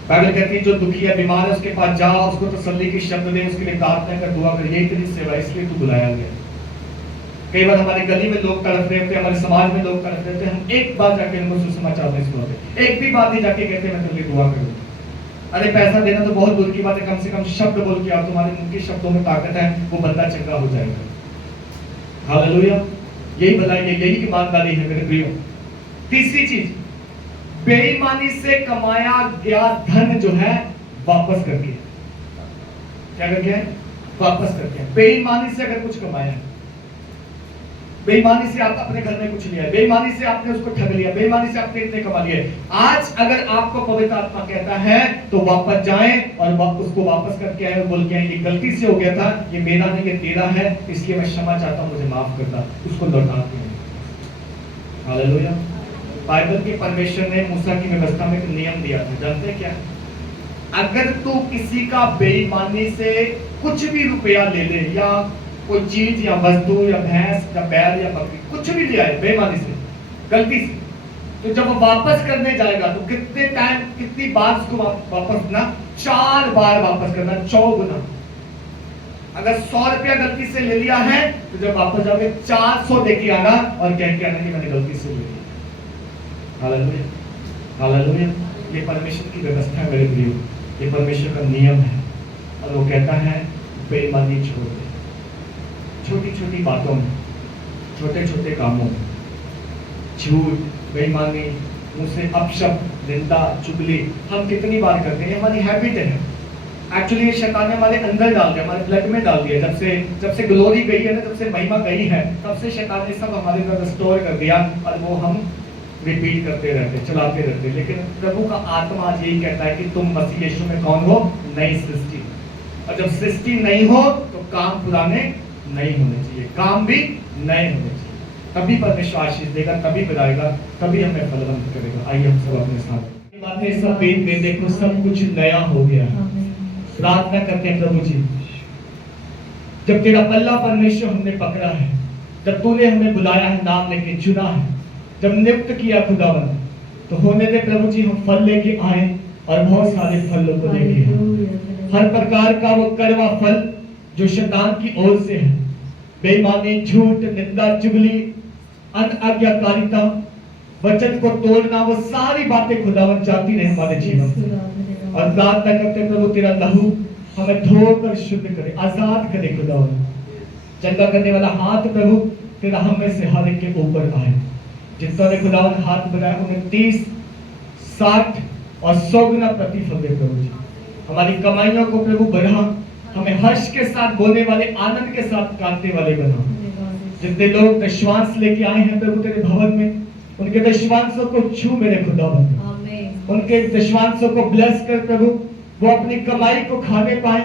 बाइबल कहती जो दुखी है, बीमार है, उसके पास जा, उसको तसल्ली की शब्द दे, उसके लिए प्रार्थना कर, दुआ कर, यही तेरी सेवा, इसलिए तू बुलाया गया। कई बार हमारी गली में लोग तड़प रहे होते, हमारे समाज में लोग तड़प रहे होते, हम एक बार जाके उनको सुसमाचार नहीं सुनाते, एक भी बात नहीं जाके कहते मैं तेरे लिए दुआ करूंगा। अरे पैसा देना तो बहुत दूर की बात है, कम से कम शब्द बोल के आओ, तुम्हारे मुंह के शब्दों में ताकत है, वो बंदा चंगा हो जाएगा। हालेलुया, यही भलाई है, यही ईमानदारी है मेरे प्रियो। तीसरी चीज, बेईमानी से कमाया गया धन जो है वापस करके, क्या करके है? वापस करके। बेईमानी से अगर कुछ कमाया है, बेईमानी से आप अपने घर में कुछ लिया है, बेईमानी से आपने उसको ठग लिया, बेईमानी से आपने इतने कमा लिए, आज अगर आपको पवित्र आत्मा कहता है तो वापस जाएं और उसको वापस करके आए और बोल के आए ये गलती से हो गया था, ये मेरा नहीं ये तेरा है, इसलिए मैं क्षमा चाहता हूं, मुझे माफ करता, उसको लौटा दें। हालेलुया। बाइबल के परमेश्वर ने मूसा की व्यवस्था में एक नियम दिया था, जानते हैं क्या? अगर तू किसी का बेईमानी से कुछ भी रुपया ले ले, या कोई चीज या वस्तु या भैंस या बैल या बकरी कुछ भी लिया है बेईमानी से, गलती से, तो जब वापस करने जाएगा तो कितने टाइम, कितनी बार उसको वापस ना? 4 बार वापस करना, 100 गुना। अगर 100 रुपया गलती से ले लिया है तो जब वापस जाओगे 400 देके आना और कह के आना कि मैंने गलती से ले लिया। Hallelujah, hallelujah. ये परमेश्वर की व्यवस्था है मेरे प्रियो, ये परमेश्वर का नियम है, और वो कहता है बेईमानी छोड़ दे। छोटी छोटी बातों में, छोटे छोटे कामों में, झूठ, बेईमानी, मुझसे अपशब्द, निंदा, चुगली, हम कितनी बार करते हैं, हमारी हैबिट है। एक्चुअली शैतान ने हमारे अंदर डाल दिया, हमारे ब्लड में डाल दिया। जब से ग्लोरी गई है ना, जब से महिमा गई है, तब से शैतान ने सब हमारे अंदर स्टोर कर दिया, और वो हम रिपीट करते रहते, चलाते रहते। लेकिन प्रभु का आत्मा आज यही कहता है कि तुम मसीह यीशु में कौन हो? नई सृष्टि। और जब सृष्टि नहीं हो तो काम पुराने नहीं होने चाहिए, काम भी नए होने चाहिए, तभी परमेश्वर आशीष देगा, तभी बढ़ाएगा, तभी हमें फलवंत करेगा। आइए हम सब अपने साथ बातें सब वेद में देखो, सब कुछ नया हो गया। प्रार्थना करते हैं प्रभु जी, जब तेरा पल्ला परमेश्वर हमने पकड़ा है, जब तूने हमें बुलाया है, नाम लेके चुना है, जब नियुक्त किया खुदावन, तो होने दे प्रभु जी हम फल लेके आए और बहुत सारे फलों को लेके आए। हर प्रकार का वो कड़वा फल जो शैतान की ओर से है, बेईमानी, झूठ, निंदा, चुगली, अनाज्ञाकारिता, वचन को तोड़ना, वो सारी बातें खुदावन जाती रहे हमारे जीवन में। और प्रार्थना करते प्रभु तेरा लहू हमें धोकर शुद्ध करे, आजाद करे खुदावन। चंगा करने वाला हाथ प्रभु तेरा हम में से हर एक के ऊपर आए। जितना ने खुदावन हाथ बनाया उन्हें 30, 60 और 100 गुना प्रतिफल दे प्रभु जी। हमारी कमाइयों को प्रभु बढ़ा, हमें हर्ष के साथ बोलने वाले, आनंद के साथ काटने वाले बना। जितने लोग दशवांश लेके आए हैं प्रभु तेरे भवन में, उनके दशवांशों को छू मेरे खुदावन, उनके दशवांशों को ब्लेस कर प्रभु, वो अपनी कमाई को खाने पाए,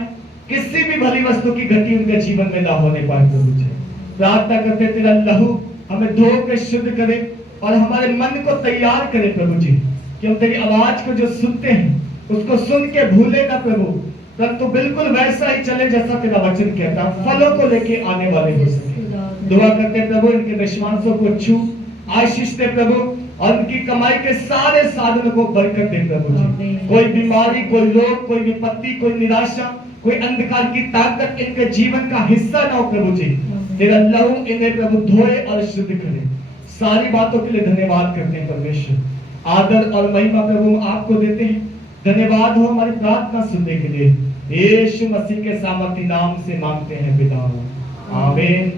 किसी भी भली वस्तु की घटी उनके जीवन में ना होने पाए प्रभु जी। प्रार्थना करते तेरा लहू हमें धो के शुद्ध करे और हमारे मन को तैयार करे प्रभु जी, कि हम तेरी आवाज को जो सुनते हैं उसको सुन के भूले ना प्रभु, परंतु बिल्कुल वैसा ही चले जैसा तेरा वचन कहता, फलों को लेके आने वाले हो सके। दुआ करते प्रभु इनके दशवांशों को छू, आशीष दे प्रभु, और उनकी कमाई के सारे साधनों को बरकत दे प्रभु जी। कोई बीमारी, कोई रोग, कोई विपत्ति, कोई निराशा, कोई अंधकार की ताकत इनके जीवन का हिस्सा ना हो प्रभु जी। तेरा लहू इन्हें प्रभु धोए और शुद्ध करे। सारी बातों के लिए धन्यवाद करते हैं परमेश्वर। आदर और महिमा प्रभु हम आपको देते हैं। धन्यवाद हो हमारी प्रार्थना सुनने के लिए। यीशु मसीह के सामर्थी नाम से मांगते हैं पिता, आमीन।